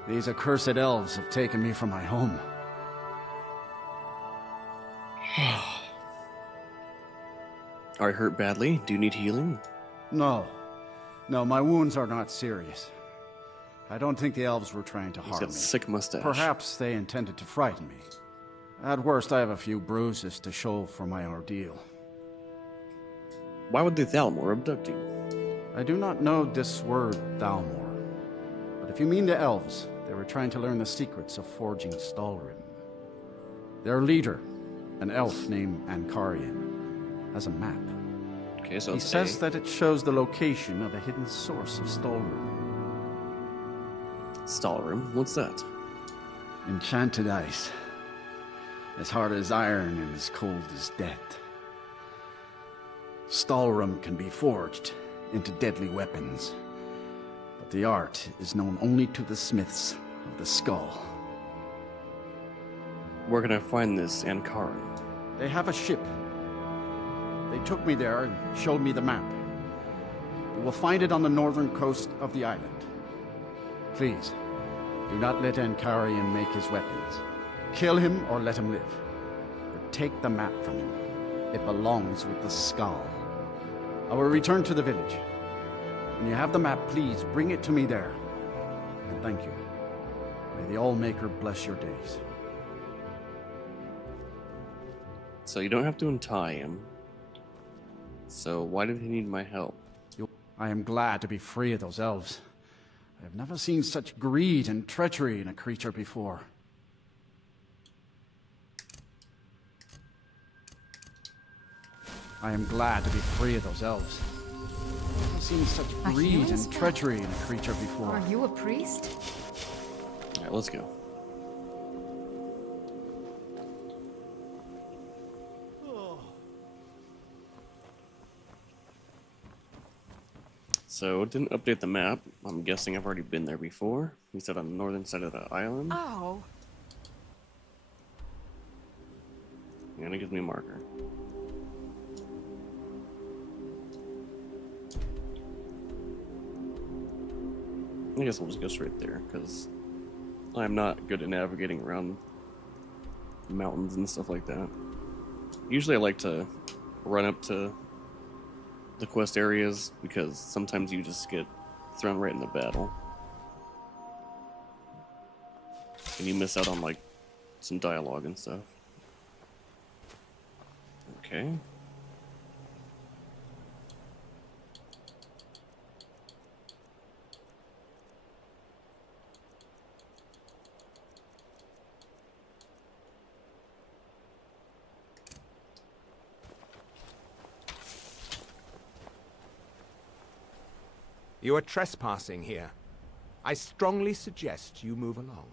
These accursed elves have taken me from my home. Are you hurt badly? Do you need healing? No. No, my wounds are not serious. I don't think the elves were trying to He's harm got a me. sick mustache. Perhaps they intended to frighten me. At worst, I have a few bruises to show for my ordeal. Why would the Thalmor abduct you? I do not know this word, Thalmor. But if you mean the elves, they were trying to learn the secrets of forging Stalrim. Their leader, an elf named Ankarian, has a map. Okay, so He it's says A. that it shows the location of a hidden source of Stalrim. Stalrim? What's that? Enchanted ice. As hard as iron and as cold as death. Stalrim can be forged into deadly weapons, but the art is known only to the smiths of the skull. Where can I find this Ankaran? They have a ship. They took me there and showed me the map. You will find it on the northern coast of the island. Please, do not let Ankarian make his weapons. Kill him or let him live. But take the map from him. It belongs with the skull. I will return to the village. When you have the map, please bring it to me there. And thank you. May the All-Maker bless your days. So you don't have to untie him. So why did he need my help? I am glad to be free of those elves. I have never seen such greed and treachery in a creature before. I am glad to be free of those elves. I've never seen such A greed healing and spell? treachery in a creature before. Are you a priest? Alright, let's go. So, it didn't update the map. I'm guessing I've already been there before. He said on the northern side of the island. Oh. And it gives me a marker. I guess we'll just go straight there, because I'm not good at navigating around mountains and stuff like that. Usually I like to run up to the quest areas, because sometimes you just get thrown right into battle. And you miss out on, like, some dialogue and stuff. Okay. You are trespassing here. I strongly suggest you move along.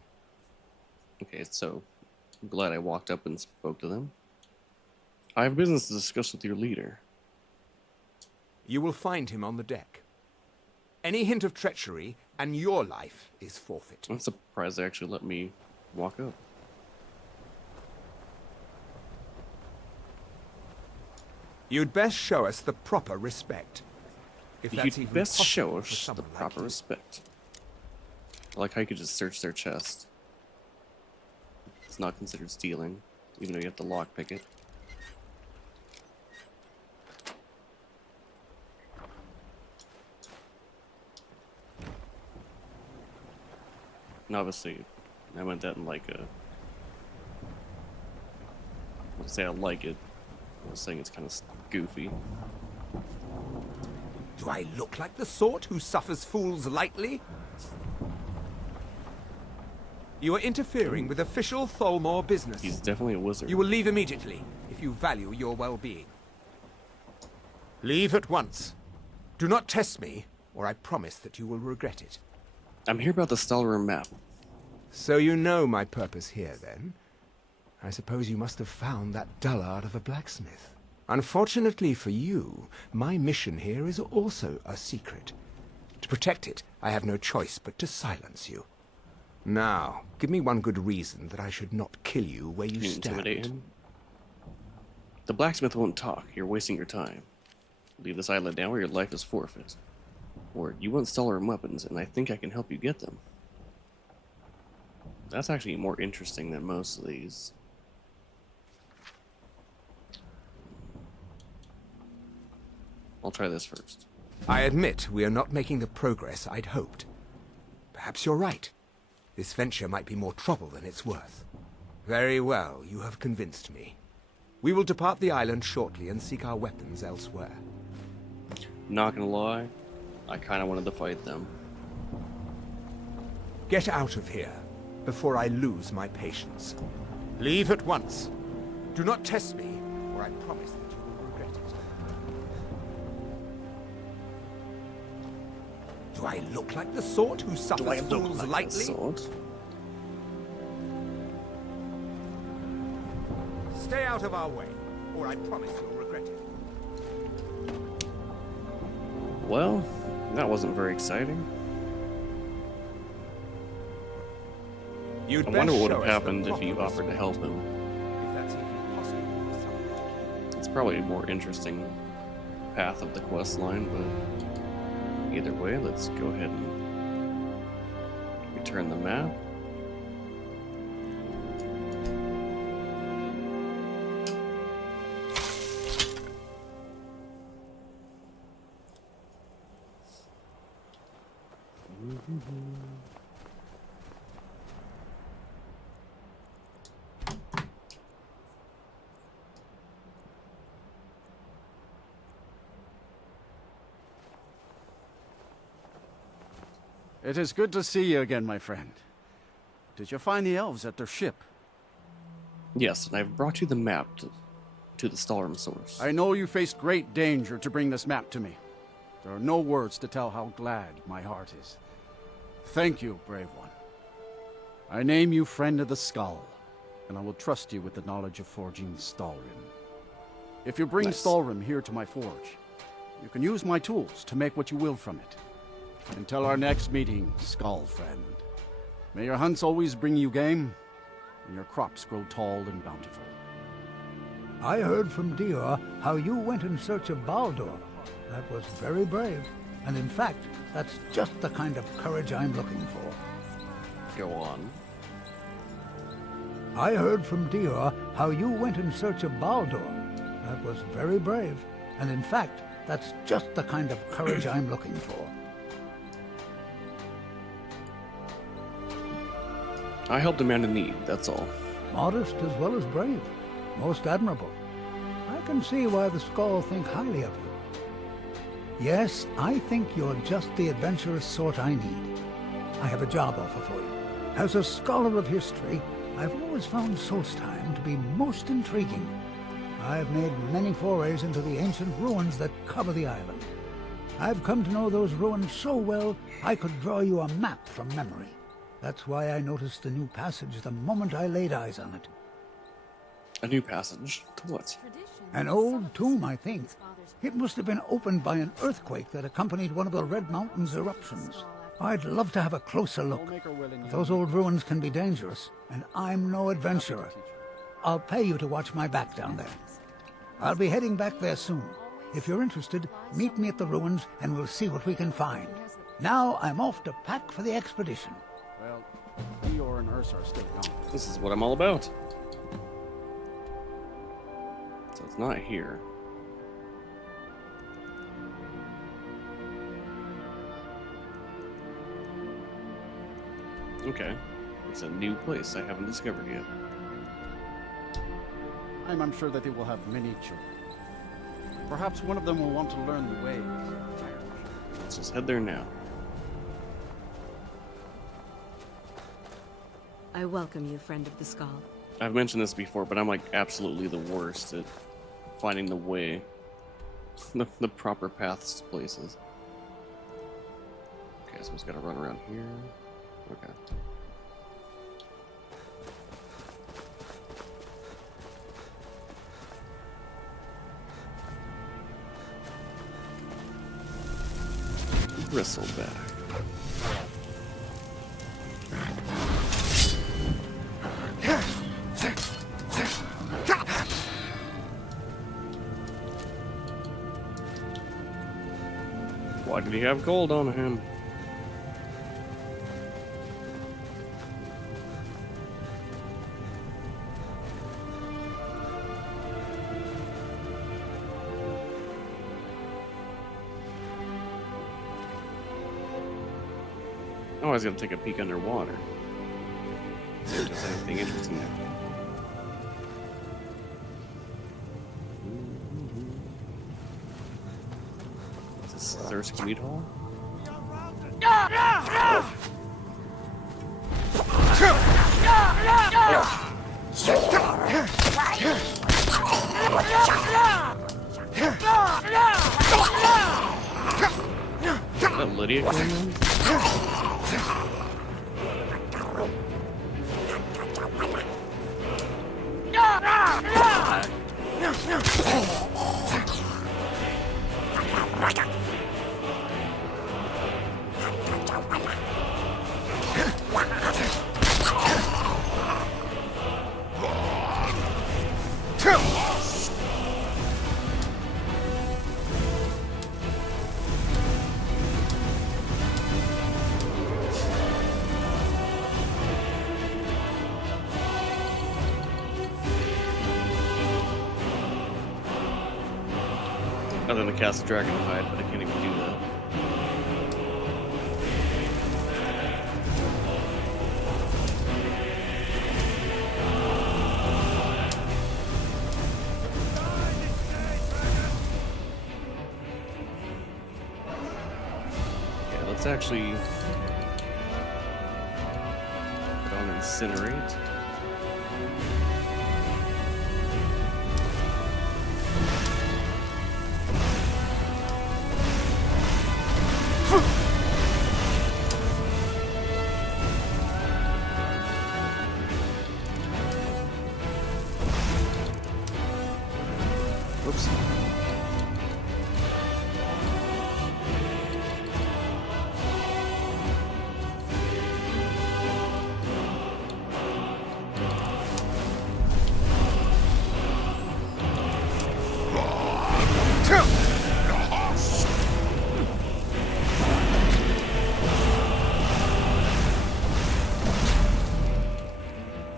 Okay, so I'm glad I walked up and spoke to them. I have business to discuss with your leader. You will find him on the deck. Any hint of treachery, and your life is forfeit. I'm surprised they actually let me walk up. You'd best show us the proper respect. If that's You'd even best possible show for us the someone like proper you. respect. I like how you could just search their chest. It's not considered stealing, even though you have to lockpick it. And obviously, I meant that in like a... I say I like it. I was saying it's kind of goofy. Do I look like the sort who suffers fools lightly? You are interfering with official Tholmor business. He's definitely a wizard. You will leave immediately, if you value your well-being. Leave at once. Do not test me, or I promise that you will regret it. I'm here about the Skyrim map. So you know my purpose here, then? I suppose you must have found that dullard of a blacksmith. Unfortunately for you, my mission here is also a secret. To protect it, I have no choice but to silence you. Now, give me one good reason that I should not kill you where you Can you stand. intimidate him? The blacksmith won't talk. You're wasting your time. Leave this island now or your life is forfeit. Or you want Skyrim weapons, and I think I can help you get them. That's actually more interesting than most of these. I'll try this first. I admit we are not making the progress I'd hoped. Perhaps you're right. This venture might be more trouble than it's worth. Very well, you have convinced me. We will depart the island shortly and seek our weapons elsewhere. Not gonna lie, I kinda wanted to fight them. Get out of here, before I lose my patience. Leave at once. Do not test me, or I promise that you will regret it. Do I look like the sort who suffers fools lightly? Sword? Stay out of our way, or I promise you'll regret it. Well, that wasn't very exciting. You'd I wonder best what would show have us the happened if proper you offered to help him. If that's even possible for someone like you. It's probably a more interesting path of the quest line, but either way, let's go ahead and return the map. It is good to see you again, my friend. Did you find the elves at their ship? Yes, and I've brought you the map to the Skyrim source. I know you faced great danger to bring this map to me. There are no words to tell how glad my heart is. Thank you, brave one. I name you Friend of the Skull, and I will trust you with the knowledge of forging Stalrim. If you bring Nice. Stalrim here to my forge, you can use my tools to make what you will from it. Until our next meeting, Skull Friend. May your hunts always bring you game, and your crops grow tall and bountiful. I heard from Dior how you went in search of Baldur. That was very brave. And in fact, that's just the kind of courage I'm looking for. Go on. I heard from Dior how you went in search of Baldur. That was very brave. And in fact, that's just the kind of courage I'm looking for. I helped a man in need, that's all. Modest as well as brave. Most admirable. I can see why the Skull think highly of you. Yes, I think you're just the adventurous sort I need. I have a job offer for you. As a scholar of history, I've always found Solstheim to be most intriguing. I've made many forays into the ancient ruins that cover the island. I've come to know those ruins so well, I could draw you a map from memory. That's why I noticed the new passage the moment I laid eyes on it. A new passage? To what? An old tomb, I think. It must have been opened by an earthquake that accompanied one of the Red Mountain's eruptions. I'd love to have a closer look. But those old ruins can be dangerous, and I'm no adventurer. I'll pay you to watch my back down there. I'll be heading back there soon. If you're interested, meet me at the ruins and we'll see what we can find. Now I'm off to pack for the expedition. Well, Dior and Ursa are still gone. This is what I'm all about. So it's not here. Okay. It's a new place I haven't discovered yet. I'm sure that they will have many children. Perhaps one of them will want to learn the ways of Irish. Let's just head there now. I welcome you, Friend of the Skull. I've mentioned this before, but I'm like absolutely the worst at finding the way, the proper paths to places. Okay, so we just gotta run around here. Okay. Bristleback. Why did he have gold on him? Oh, I was gonna take a peek underwater. See if there's anything interesting there. Is this Thirst Meat Hall? Is that Lydia coming in? Other than cast a dragon hide, but I can't even do that. Okay, let's actually incinerate. Whoops.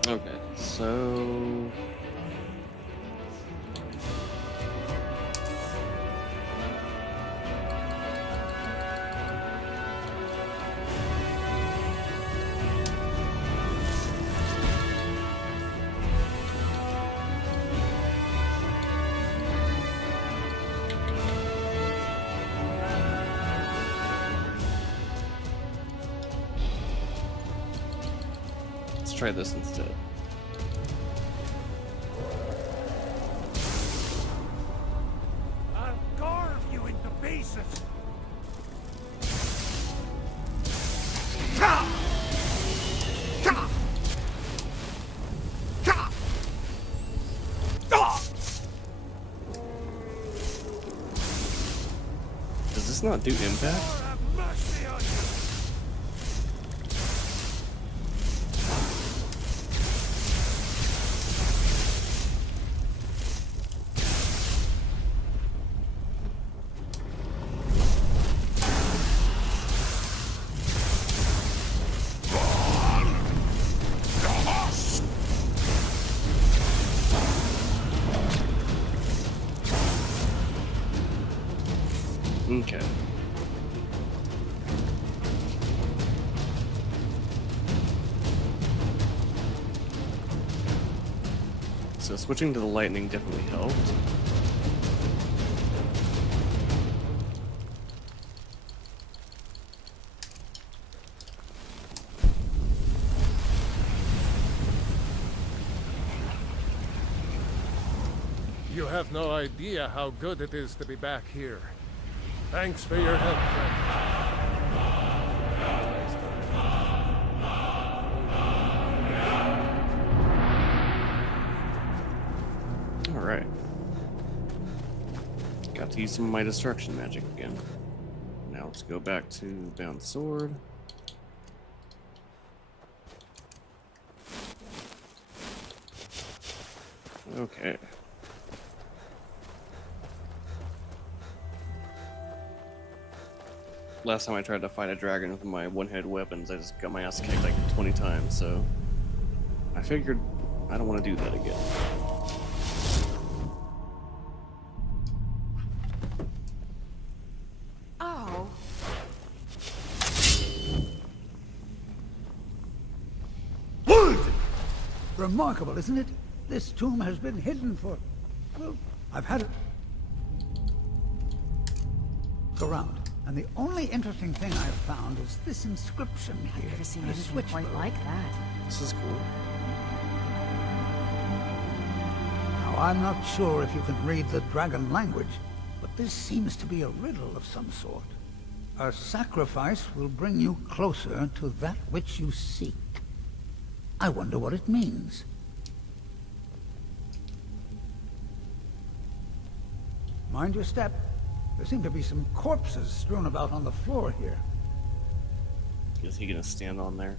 Okay, so let's try this instead. I'll carve you into pieces. Does this not do impact? Have mercy on you. Okay. So switching to the lightning definitely helped. You have no idea how good it is to be back here. Thanks for your help, friend. Alright. Got to use some of my destruction magic again. Now let's go back to Bound Sword. Okay. Last time I tried to fight a dragon with my one-handed weapons, I just got my ass kicked like 20 times, so I figured I don't want to do that again. Oh. Remarkable, isn't it? This tomb has been hidden for... well, I've had it around. And the only interesting thing I've found is this inscription here. I've never seen and a anything switch quite below. like that. This is cool. Now, I'm not sure if you can read the dragon language, but this seems to be a riddle of some sort. A sacrifice will bring you closer to that which you seek. I wonder what it means. Mind your step. There seem to be some corpses strewn about on the floor here. Is he gonna stand on there?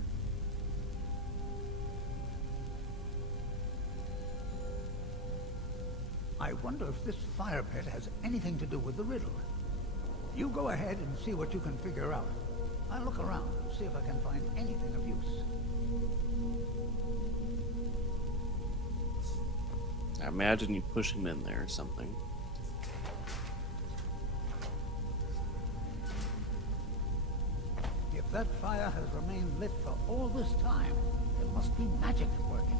I wonder if this fire pit has anything to do with the riddle. You go ahead and see what you can figure out. I'll look around and see if I can find anything of use. I imagine you push him in there or something. If that fire has remained lit for all this time, there must be magic at work in it.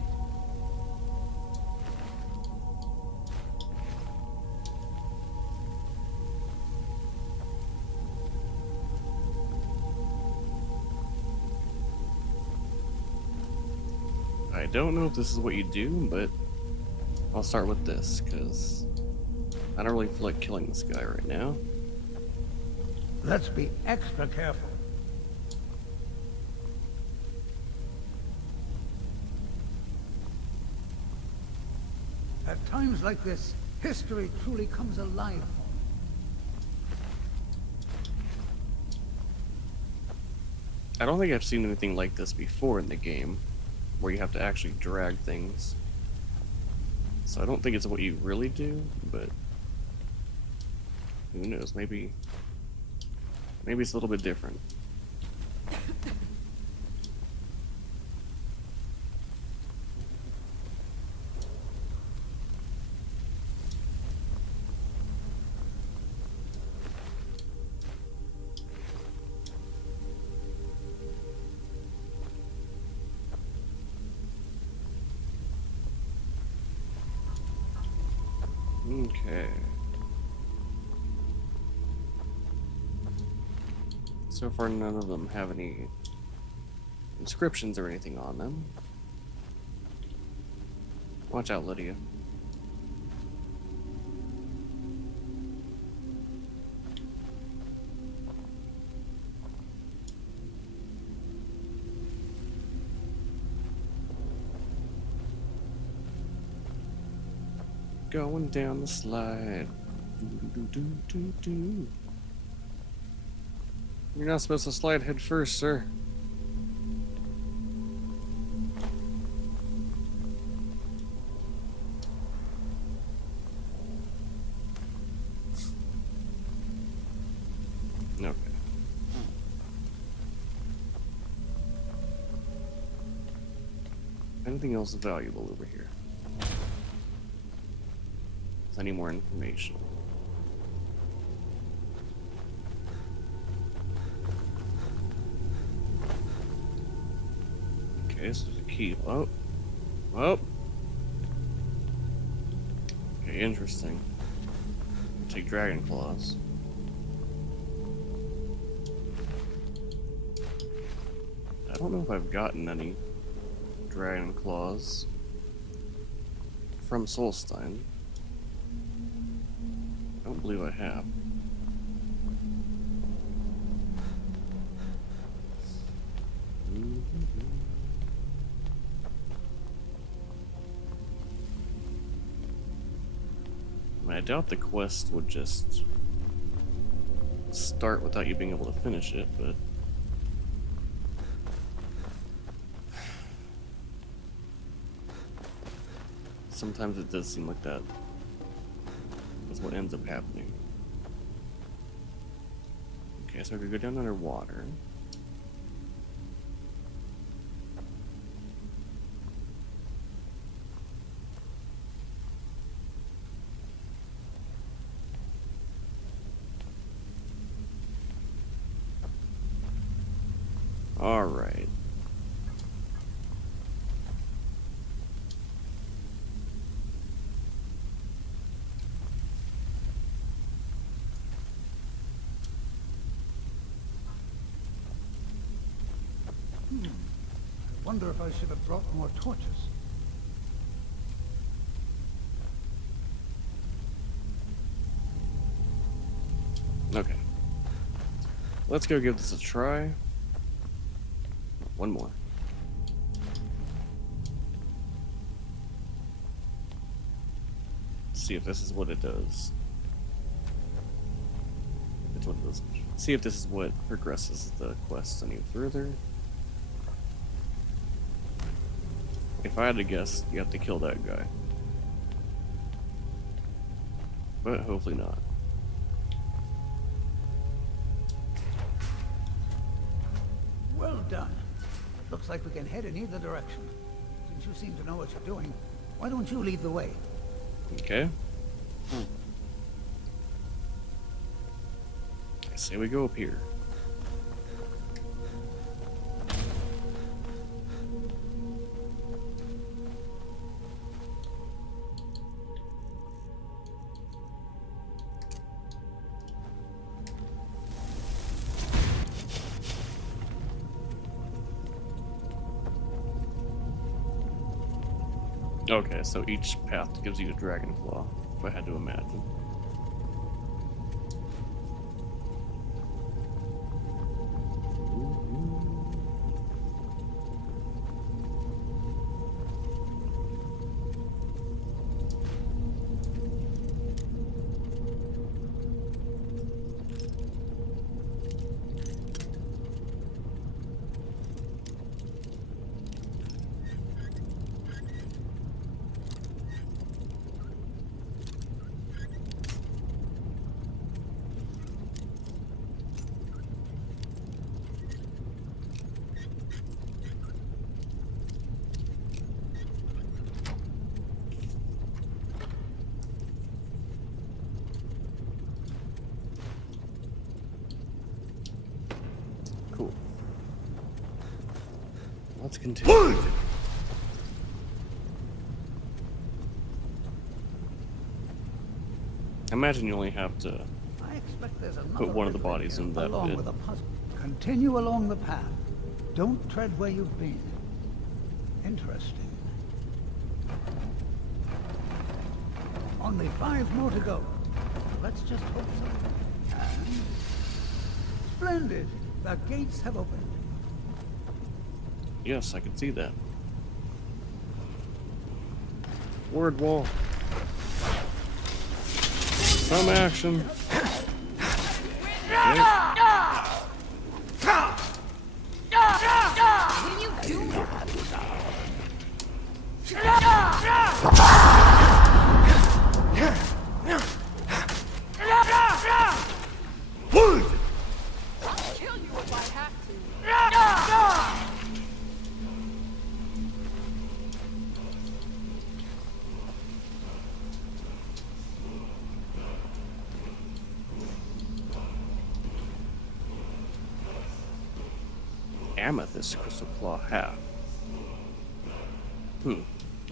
I don't know if this is what you do, but I'll start with this, because I don't really feel like killing this guy right now. Let's be extra careful. At times like this, history truly comes alive for me. I don't think I've seen anything like this before in the game, where you have to actually drag things. So I don't think it's what you really do, but who knows, maybe it's a little bit different. Okay. So far, none of them have any inscriptions or anything on them. Watch out, Lydia. Going down the slide. Do. You're not supposed to slide head first, sir. Okay. Anything else valuable over here? Any more information? Okay, this is a key. Oh. Oh. Okay, interesting. Take dragon claws. I don't know if I've gotten any dragon claws from Solstein. I don't believe I have. I doubt the quest would just start without you being able to finish it, but sometimes it does seem like that is what ends up happening. Okay, so I could go down underwater. All right. I wonder if I should have brought more torches. Okay. Let's go give this a try. One more. See if this is what it does. If it's what it does. See if this is what progresses the quest any further. If I had to guess, you have to kill that guy. But hopefully not. Well done. Looks like we can head in either direction. Since you seem to know what you're doing, why don't you lead the way? Okay. I say we go up here. Okay, so each path gives you a dragon claw, if I had to imagine. Cool. Let's continue. I imagine you only have to I expect there's put one of the bodies in that along bit. with a puzzle. Continue along the path. Don't tread where you've been. Interesting. Only 5 more to go. Let's just hope so. And... Splendid! The gates have opened. Yes, I can see that. Word wall. Some action. Amethyst crystal claw half.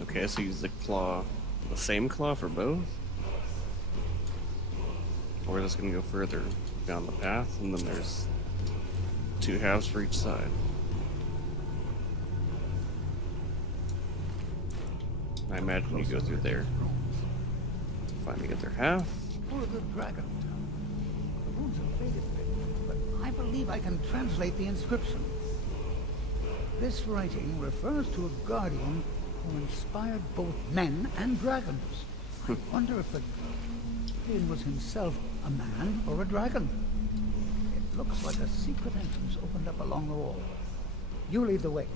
Okay, so use the claw, the same claw for both? Or we're just gonna go further down the path, and then there's 2 halves for each side. I imagine you go through there. Find the other half. For the dragon town. The runes are faded a bit, but I believe I can translate the inscription. This writing refers to a guardian who inspired both men and dragons. I wonder if the guardian was himself a man or a dragon. It looks like a secret entrance opened up along the wall. You lead the way.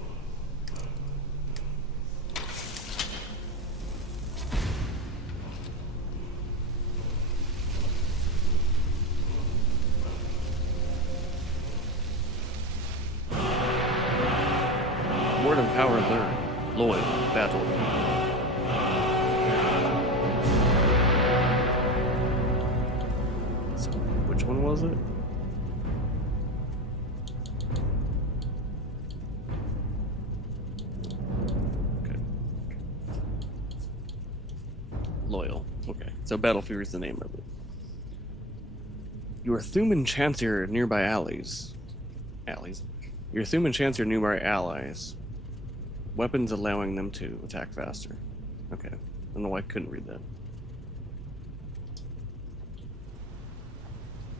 Word of power learned. Loyal. Battle. So, which one was it? Okay. Loyal. Okay. So Battle Fury is the name of it. Your Thuman chants your nearby allies. Your Thuman chants your nearby allies. Weapons allowing them to attack faster. Okay. I don't know why I couldn't read that.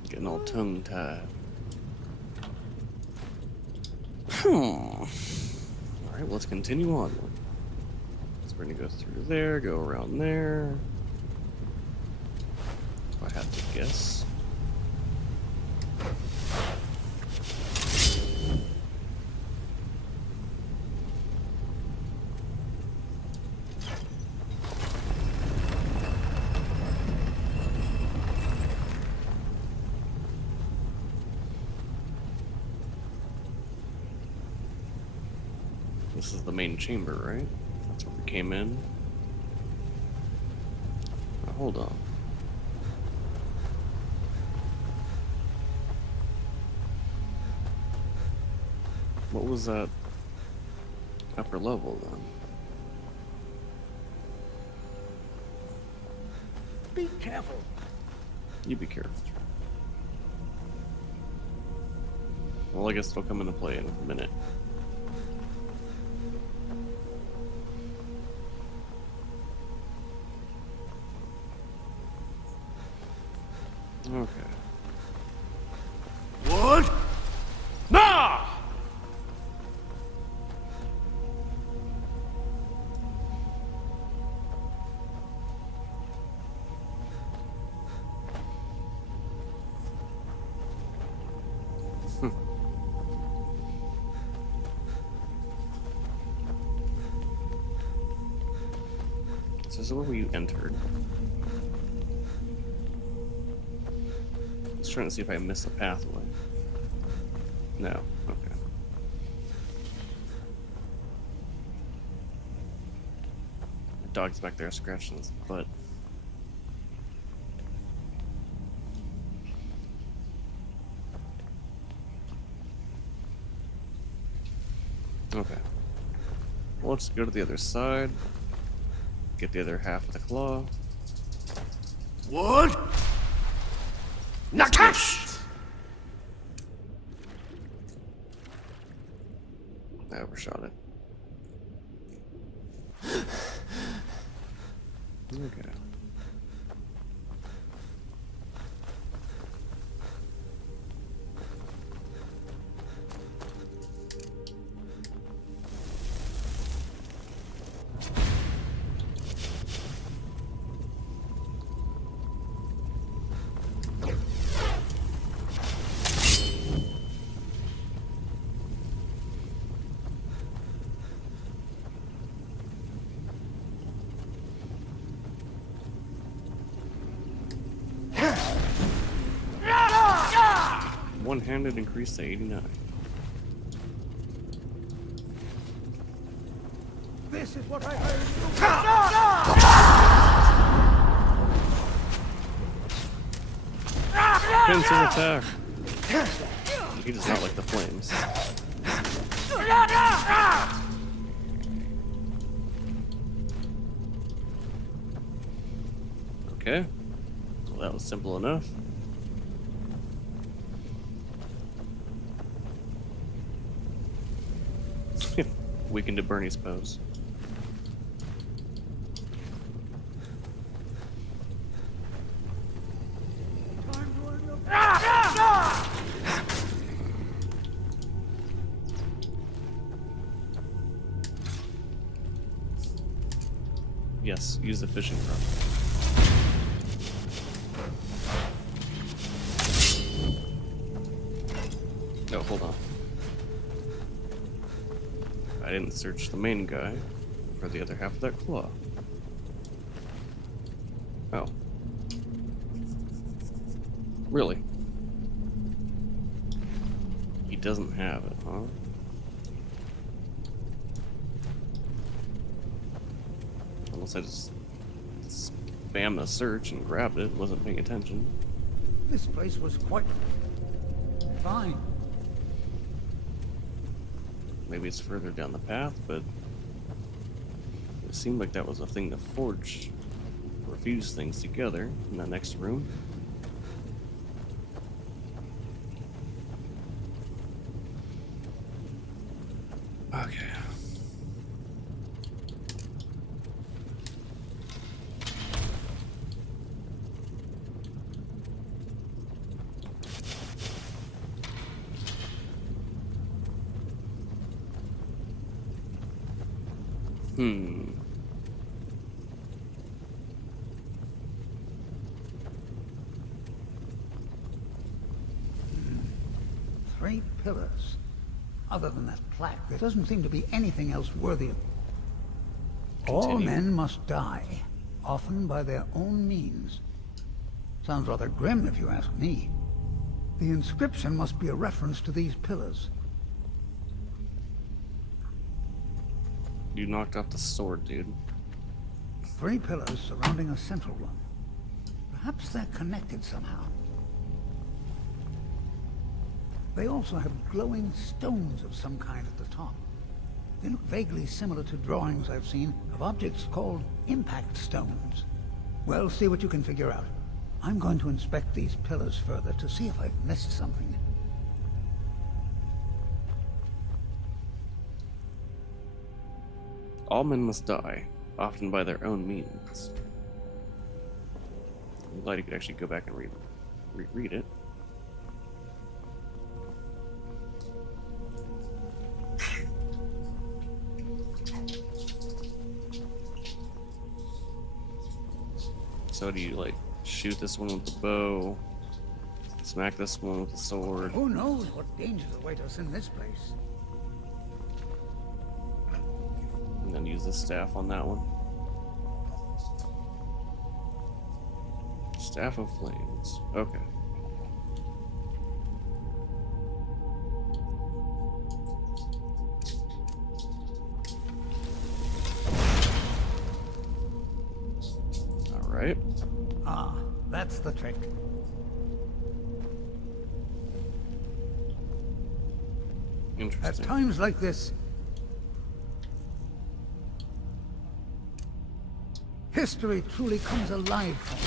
Getting all tongue-tied. Alright, well, let's continue on. So we're gonna go through there, go around there. If I had to guess. This is the main chamber, right? That's where we came in. Now, hold on. What was that upper level then? Be careful. You be careful. Well, I guess it'll come into play in a minute. Okay. What? Nah! So this is where you entered. Just trying to see if I missed a pathway. No. Okay. The dog's back there scratching his butt. Okay. Well, let's go to the other side. Get the other half of the claw. What? Nakash! I overshot it. Okay. One-handed increase to 89. This is what I heard. Pincer attack. He does not like the flames. Okay. Well, that was simple enough. Weakened to Bernie's pose. Yes, use the fishing rod. No, hold on. I didn't search the main guy for the other half of that claw. Oh. Really? He doesn't have it, huh? Unless I just spammed the search and grabbed it, wasn't paying attention. This place was quite fine. Maybe it's further down the path, but it seemed like that was a thing to forge or fuse things together in that next room. Okay. Hmm. 3 pillars. Other than that plaque, there doesn't seem to be anything else worthy of... All Continue. men must die, often by their own means. Sounds rather grim if you ask me. The inscription must be a reference to these pillars. You knocked off the sword, dude. 3 pillars surrounding a central one. Perhaps they're connected somehow. They also have glowing stones of some kind at the top. They look vaguely similar to drawings I've seen of objects called impact stones. Well, see what you can figure out. I'm going to inspect these pillars further to see if I've missed something. All men must die, often by their own means. I'm glad you could actually go back and read them. reread it. So do you, like, shoot this one with the bow, smack this one with the sword? Who knows what dangers await us in this place? And then use the staff on that one. Staff of Flames. Okay. Alright. Ah, that's the trick. At Interesting. times like this, history truly comes alive for me.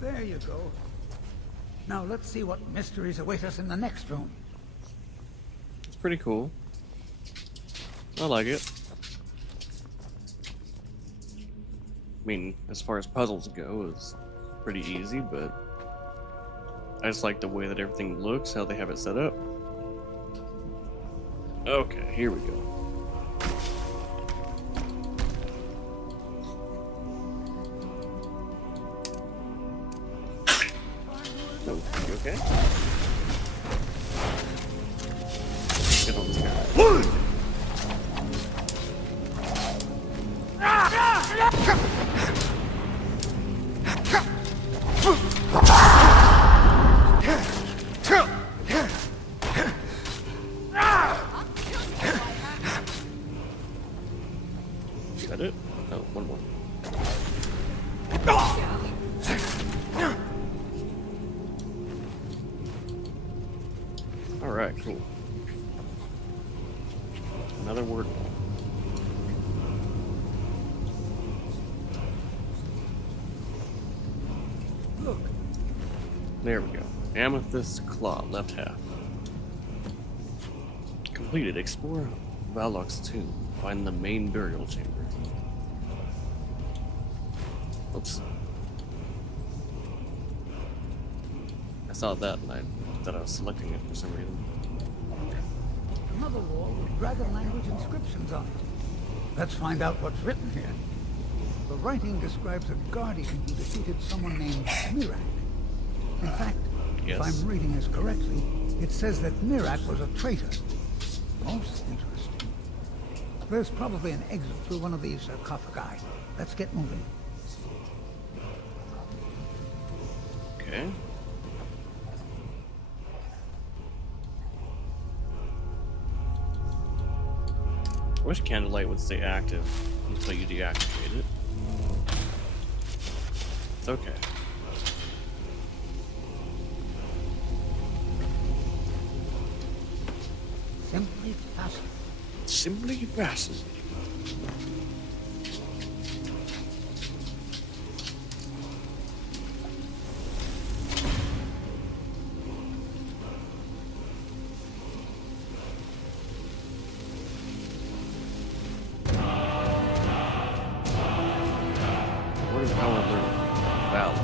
There you go. Now let's see what mysteries await us in the next room. It's pretty cool. I like it. I mean, as far as puzzles go, it's pretty easy, but I just like the way that everything looks, how they have it set up. Okay, here we go. Oh, you okay? Get on this guy. Is that it? Oh, one more. Alright, cool. Another word. Look, There we go. Amethyst Claw, left half. Completed. Explore Valok's tomb. Find the main burial chamber. Oops. I saw that and I thought I was selecting it for some reason. another wall with dragon language inscriptions on it. Let's find out what's written here. The writing describes a guardian who defeated someone named Mirak. In fact, Yes. if I'm reading this correctly, it says that Mirak was a traitor. Most interesting. There's probably an exit through one of these sarcophagi. Let's get moving. Okay. I wish Candlelight would stay active until you deactivate it. It's okay. Simply fasten. Simply fasten. Where's Howard Learn? Valid.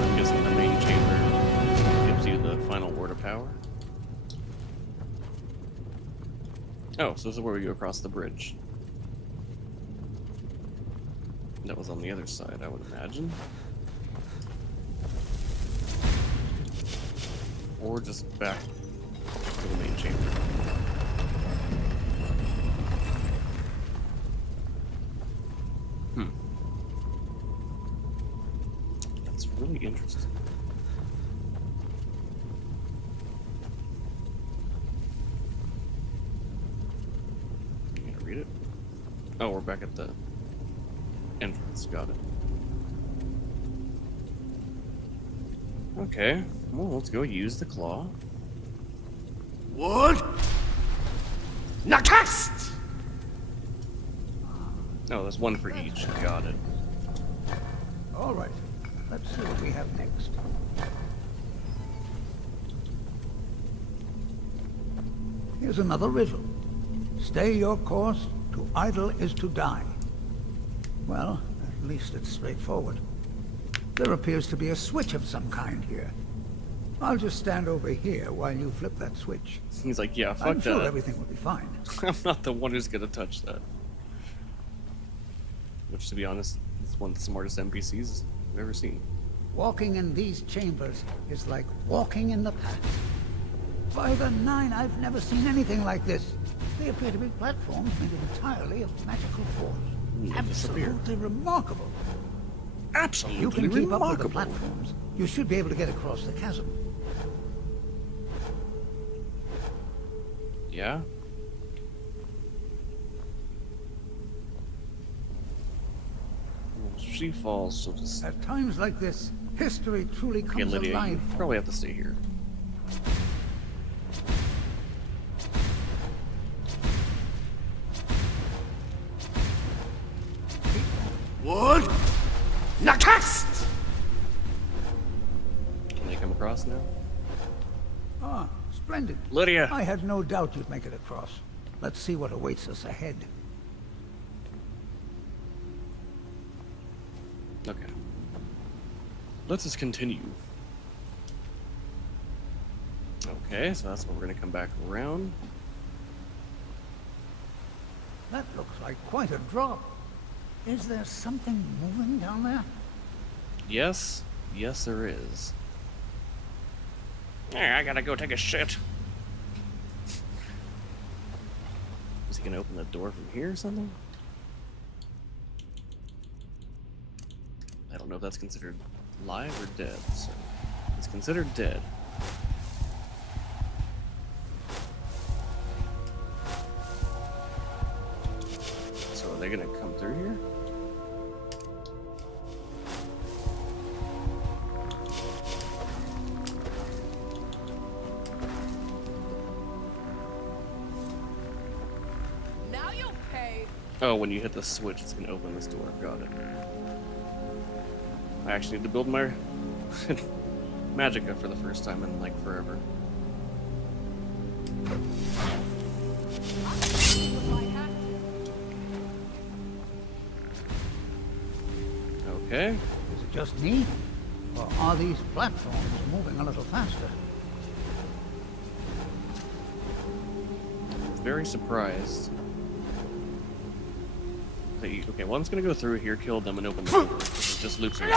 I'm guessing the main chamber gives you the final word of power. Oh, so this is where we go across the bridge. That was on the other side, I would imagine. Or just back to the main chamber. That's really interesting. You gonna read it? Oh, we're back at the entrance. Got it. Okay, well, let's go use the claw. What? Nakast! Oh, there's one for each. Got it. All right, let's see what we have next. Here's another riddle. Stay your course, to idle is to die. Well, at least it's straightforward. There appears to be a switch of some kind here. I'll just stand over here while you flip that switch. He's like, yeah, fuck I'm that. sure everything will be fine. I'm not the one who's gonna touch that. Which, to be honest, is one of the smartest NPCs I've ever seen. Walking in these chambers is like walking in the past. By the nine, I've never seen anything like this. They appear to be platforms made entirely of magical force. Absolutely remarkable. Absolutely You can keep remarkable. up with the platforms. You should be able to get across the chasm. Yeah? Well, if she falls, she'll just... At times like this, history truly Okay, comes Lydia, alive. you probably have to stay here. Wood! Nakast! Can they come across now? Ah, splendid. Lydia! I had no doubt you'd make it across. Let's see what awaits us ahead. Okay. Let us continue. Okay, so that's what we're gonna come back around. That looks like quite a drop. Is there something moving down there? Yes. Yes, there is. Hey, I gotta go take a shit. Is he gonna open the door from here or something? I don't know if that's considered live or dead, so it's considered dead. So are they gonna come through here? Now you'll pay. Oh, when you hit the switch, it's gonna open this door. Got it. I actually need to build my Magicka for the first time in like forever. Okay. Is it just me? Or are these platforms moving a little faster? Very surprised. That you, okay, one's gonna go through here, kill them, and open the door. It just loops around.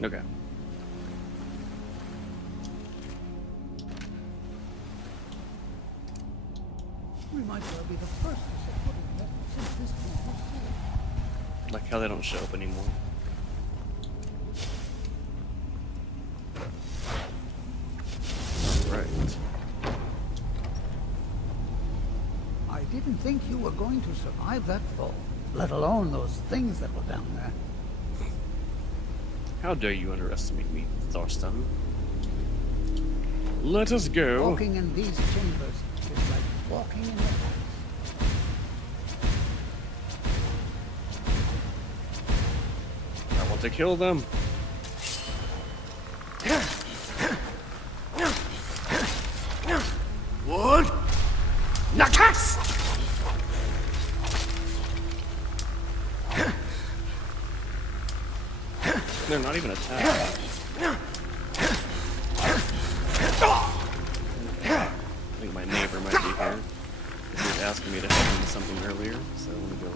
Okay. We might well be the first to set foot in there since this place was sealed. Like how they don't show up anymore. Right. I didn't think you were going to survive that fall, let alone those things that were down there. How dare you underestimate me, Thorsten? Let us go. Walking in these chambers is like walking in the past. I want to kill them. Wood! Nakas! They're not even attacked. I think my neighbor might be here. He was asking me to help him with something earlier, so let me go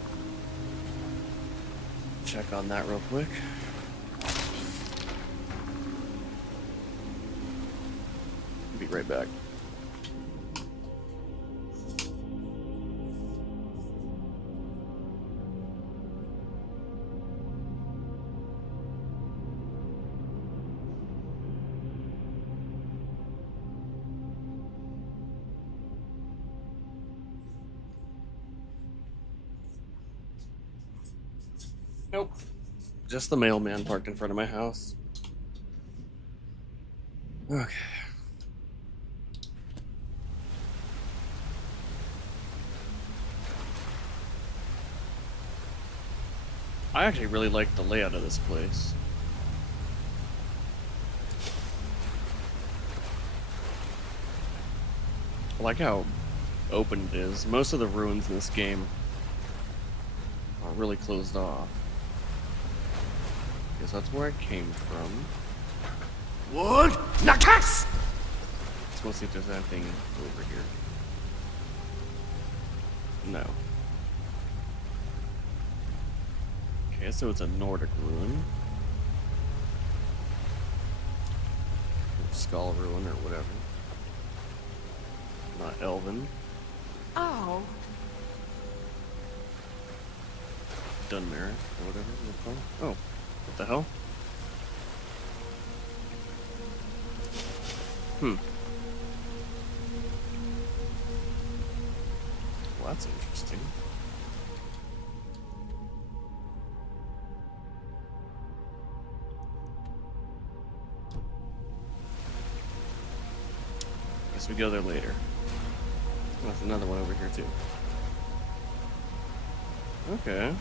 check on that real quick. Be right back. Nope. Just the mailman parked in front of my house. Okay. I actually really like the layout of this place. I like how open it is. Most of the ruins in this game are really closed off. Guess that's where I came from. Wood Nakas! Let's go see if there's anything over here. No. Okay, so it's a Nordic ruin. Or Skull ruin or whatever. Not Elven. Oh. Dunmer or whatever it's called. Oh, what the hell? Well, that's interesting. Guess we go there later. There's another one over here too. Okay.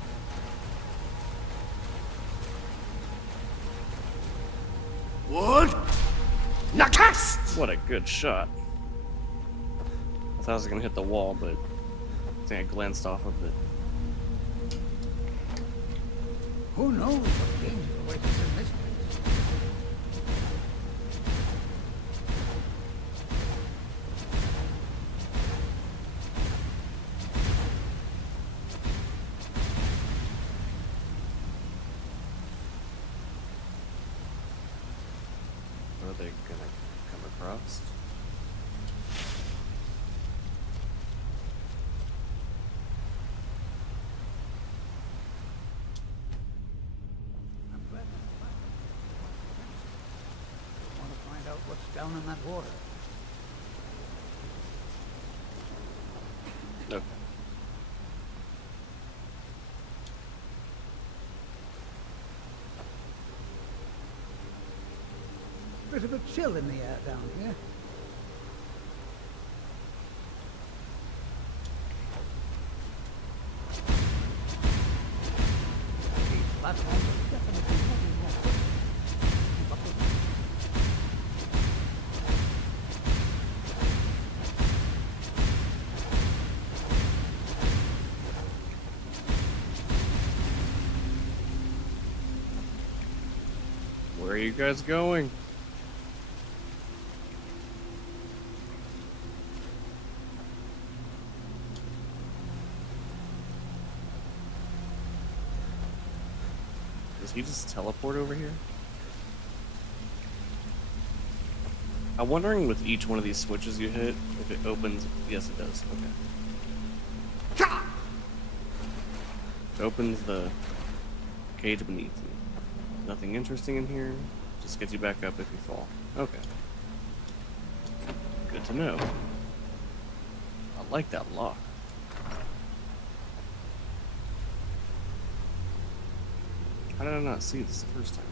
Wood Nakas! What a good shot. I thought I was gonna hit the wall, but I think I glanced off of it. Who knows what dangers await us in this place? Are they gonna come across? I want to find out what's down in that water. Okay. Bit of a chill in the air down here. These platforms are definitely moving more quickly. Keep up with me. Where are you guys going? Does he just teleport over here? I'm wondering with each one of these switches you hit, if it opens... Yes, it does. Okay. It opens the cage beneath you. Nothing interesting in here. Just gets you back up if you fall. Okay. Good to know. I like that lock. How did I not see this the first time?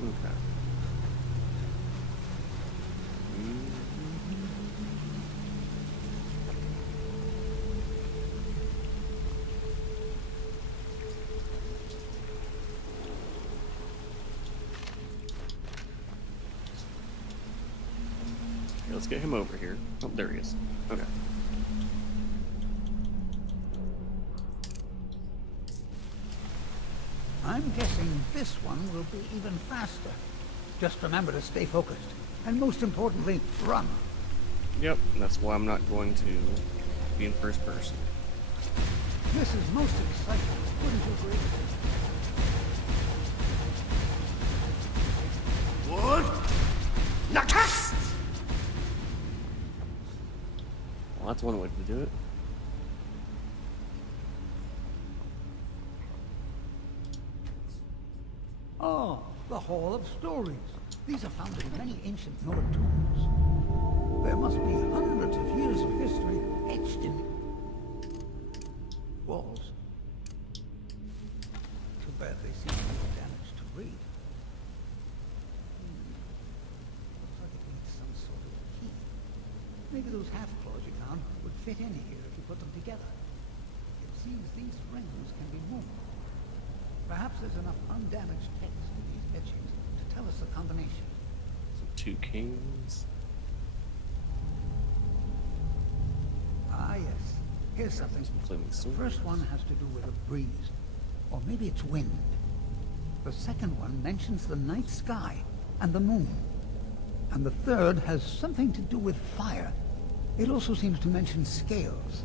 Okay. Okay, let's get him over here. Oh, there he is. Okay. I'm guessing this one will be even faster. Just remember to stay focused. And most importantly, run. Yep, that's why I'm not going to be in first person. This is most exciting. Wouldn't you agree? Wood Nakas! Well, that's one way to do it. Oh, the Hall of Stories. These are found in many ancient Nord tombs. There must be hundreds of years of history etched in walls. Too bad they seem to be damaged to read. Looks like it needs some sort of key. maybe those half-claws you found would fit in here if you put them together. It seems these rings can be moved. Perhaps there's enough undamaged text in these etchings to tell us the combination. So 2 kings. Ah, yes. Here's something. Flaming The swords. first one has to do with a breeze. Or maybe it's wind. The second one mentions the night sky and the moon. And the third has something to do with fire. It also seems to mention scales.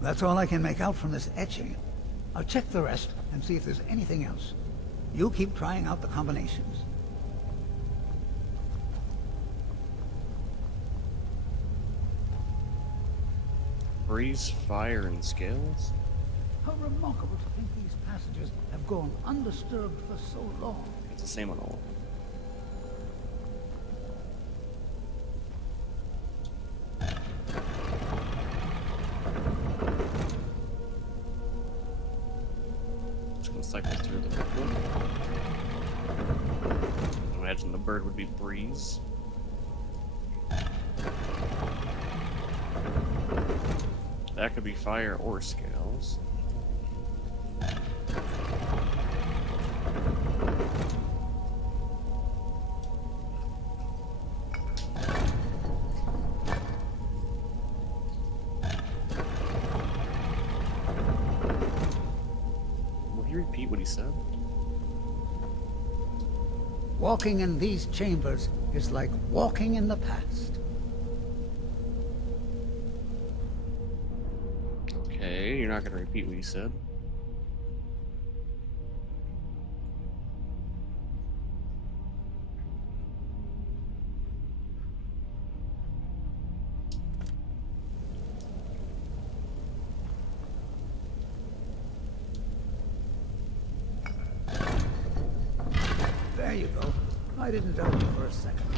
That's all I can make out from this etching. I'll check the rest and see if there's anything else. You keep trying out the combinations. Breeze, fire, and scales? How remarkable to think these passages have gone undisturbed for so long. It's the same on all. Just gonna cycle through the booklet. Imagine the bird would be breeze. That could be fire or scales. Will he repeat what he said? Walking in these chambers is like walking in the past. Okay, you're not gonna repeat what you said. There you go. I didn't doubt you for a second.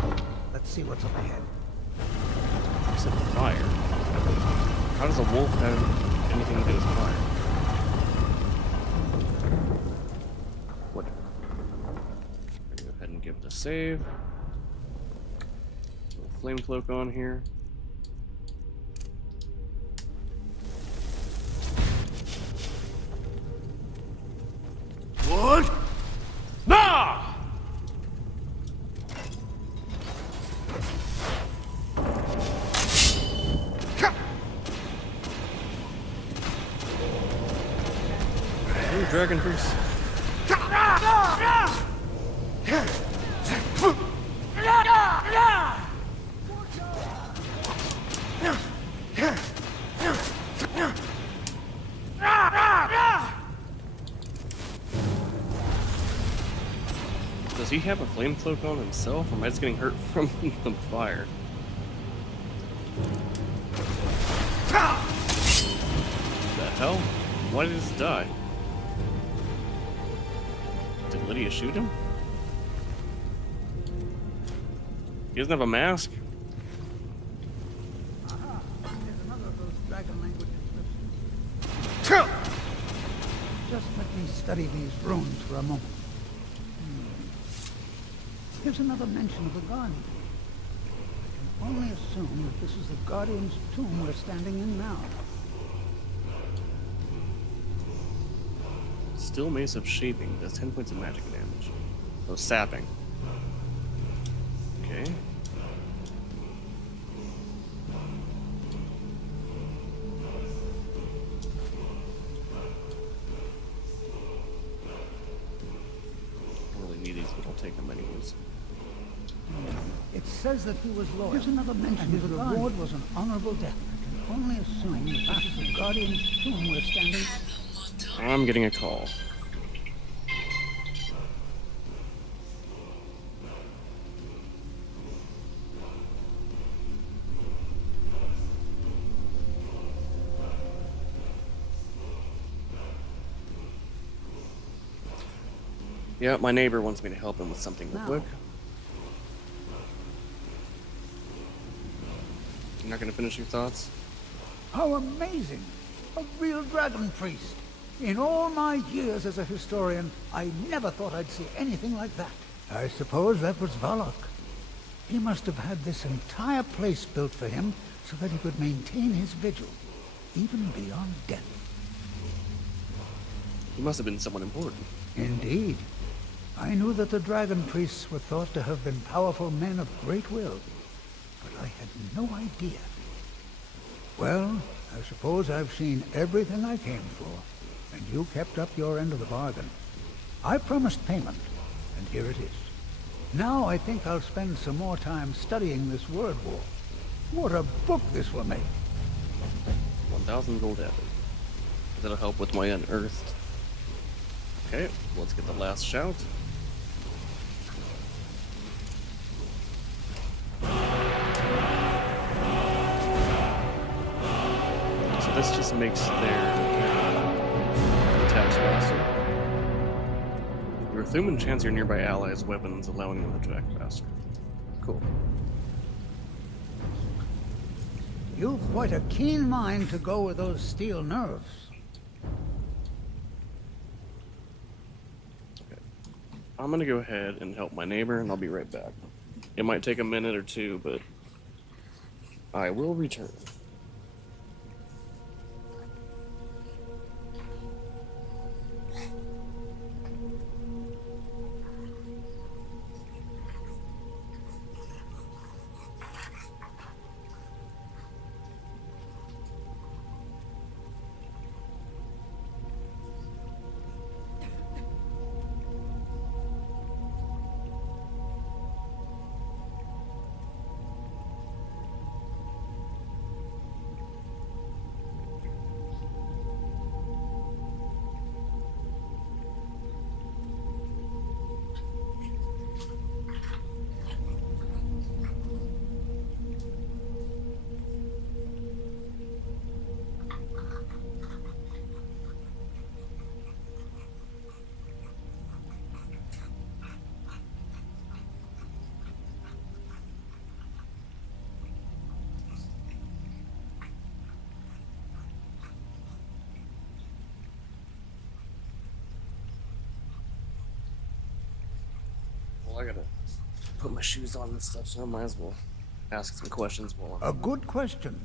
Let's see what's up ahead. You said fire. How does a wolf have anything to do with fire? What? Go ahead and give it a save. Little flame cloak on here. What? Nah! Ooh, dragon priest. Does he have a flame cloak on himself, or am I just getting hurt from the fire? The hell? Why did he just die? Did Lydia shoot him? He doesn't have a mask? Aha! There's another of those dragon language inscriptions. Just let me study these runes for a moment. Here's another mention of the Guardian. I can only assume that this is the Guardian's tomb we're standing in now. Still Mace of Shaping does 10 points of magic damage. Oh, sapping. Okay. Don't really need these, but I'll take them anyways. It says that he was loyal. Here's another mention of the reward was an honorable death. I can only assume that this is the Guardian's tomb we're standing. I'm getting a call. Yeah, my neighbor wants me to help him with something real quick. You're not gonna finish your thoughts? How amazing! A real dragon priest! In all my years as a historian, I never thought I'd see anything like that. I suppose that was Valak. He must have had this entire place built for him so that he could maintain his vigil, even beyond death. He must have been someone important. Indeed. I knew that the dragon priests were thought to have been powerful men of great will, but I had no idea. Well, I suppose I've seen everything I came for, and you kept up your end of the bargain. I promised payment, and here it is. Now I think I'll spend some more time studying this word war. What a book this will make! 1,000 gold added. That'll help with my unearthed. Okay, let's get the last shout. So this just makes their attacks faster. Your Thum enchants your nearby allies' weapons, allowing them to attack faster. Cool. You've quite a keen mind to go with those steel nerves. Okay. I'm gonna go ahead and help my neighbor, and I'll be right back. It might take a minute or two, but I will return. I gotta put my shoes on and stuff, so I might as well ask some questions while I'm... A good question.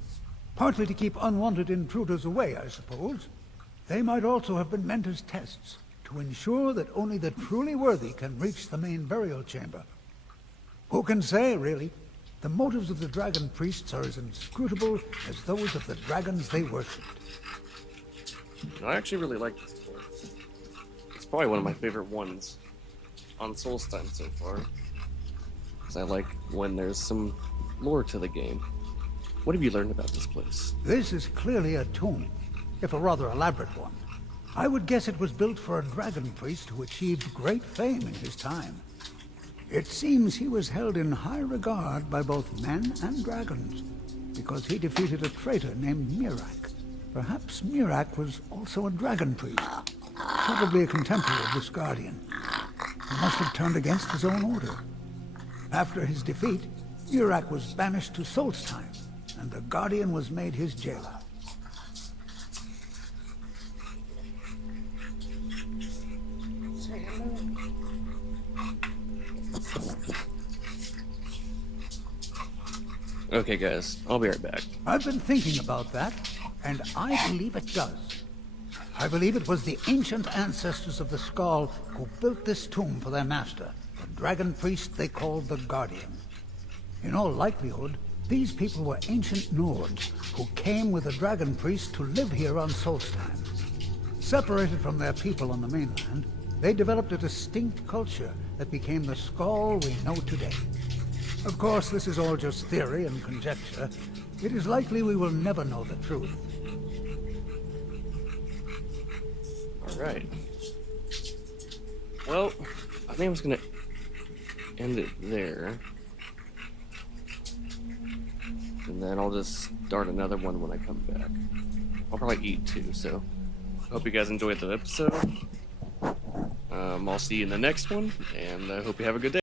Partly to keep unwanted intruders away, I suppose. They might also have been meant as tests, to ensure that only the truly worthy can reach the main burial chamber. Who can say, really? The motives of the dragon priests are as inscrutable as those of the dragons they worshipped. I actually really like this book. It's probably one of my favorite ones on Solstein so far, because I like when there's some lore to the game. What have you learned about this place? This is clearly a tomb, if a rather elaborate one. I would guess it was built for a dragon priest who achieved great fame in his time. It seems he was held in high regard by both men and dragons, because he defeated a traitor named Mirak. Perhaps Mirak was also a dragon priest, probably a contemporary of this guardian. He must have turned against his own order. After his defeat, Mirak was banished to Solstheim, and the guardian was made his jailer. Okay guys, I'll be right back. I've been thinking about that, and I believe it does. I believe it was the ancient ancestors of the Skull who built this tomb for their master, the dragon priest they called the Guardian. In all likelihood, these people were ancient Nords who came with the dragon priest to live here on Solstheim. Separated from their people on the mainland, they developed a distinct culture that became the Skull we know today. Of course, this is all just theory and conjecture. It is likely we will never know the truth. Alright. Well, I think I'm just gonna end it there. And then I'll just start another one when I come back. I'll probably eat too, so hope you guys enjoyed the episode. I'll see you in the next one, and I hope you have a good day.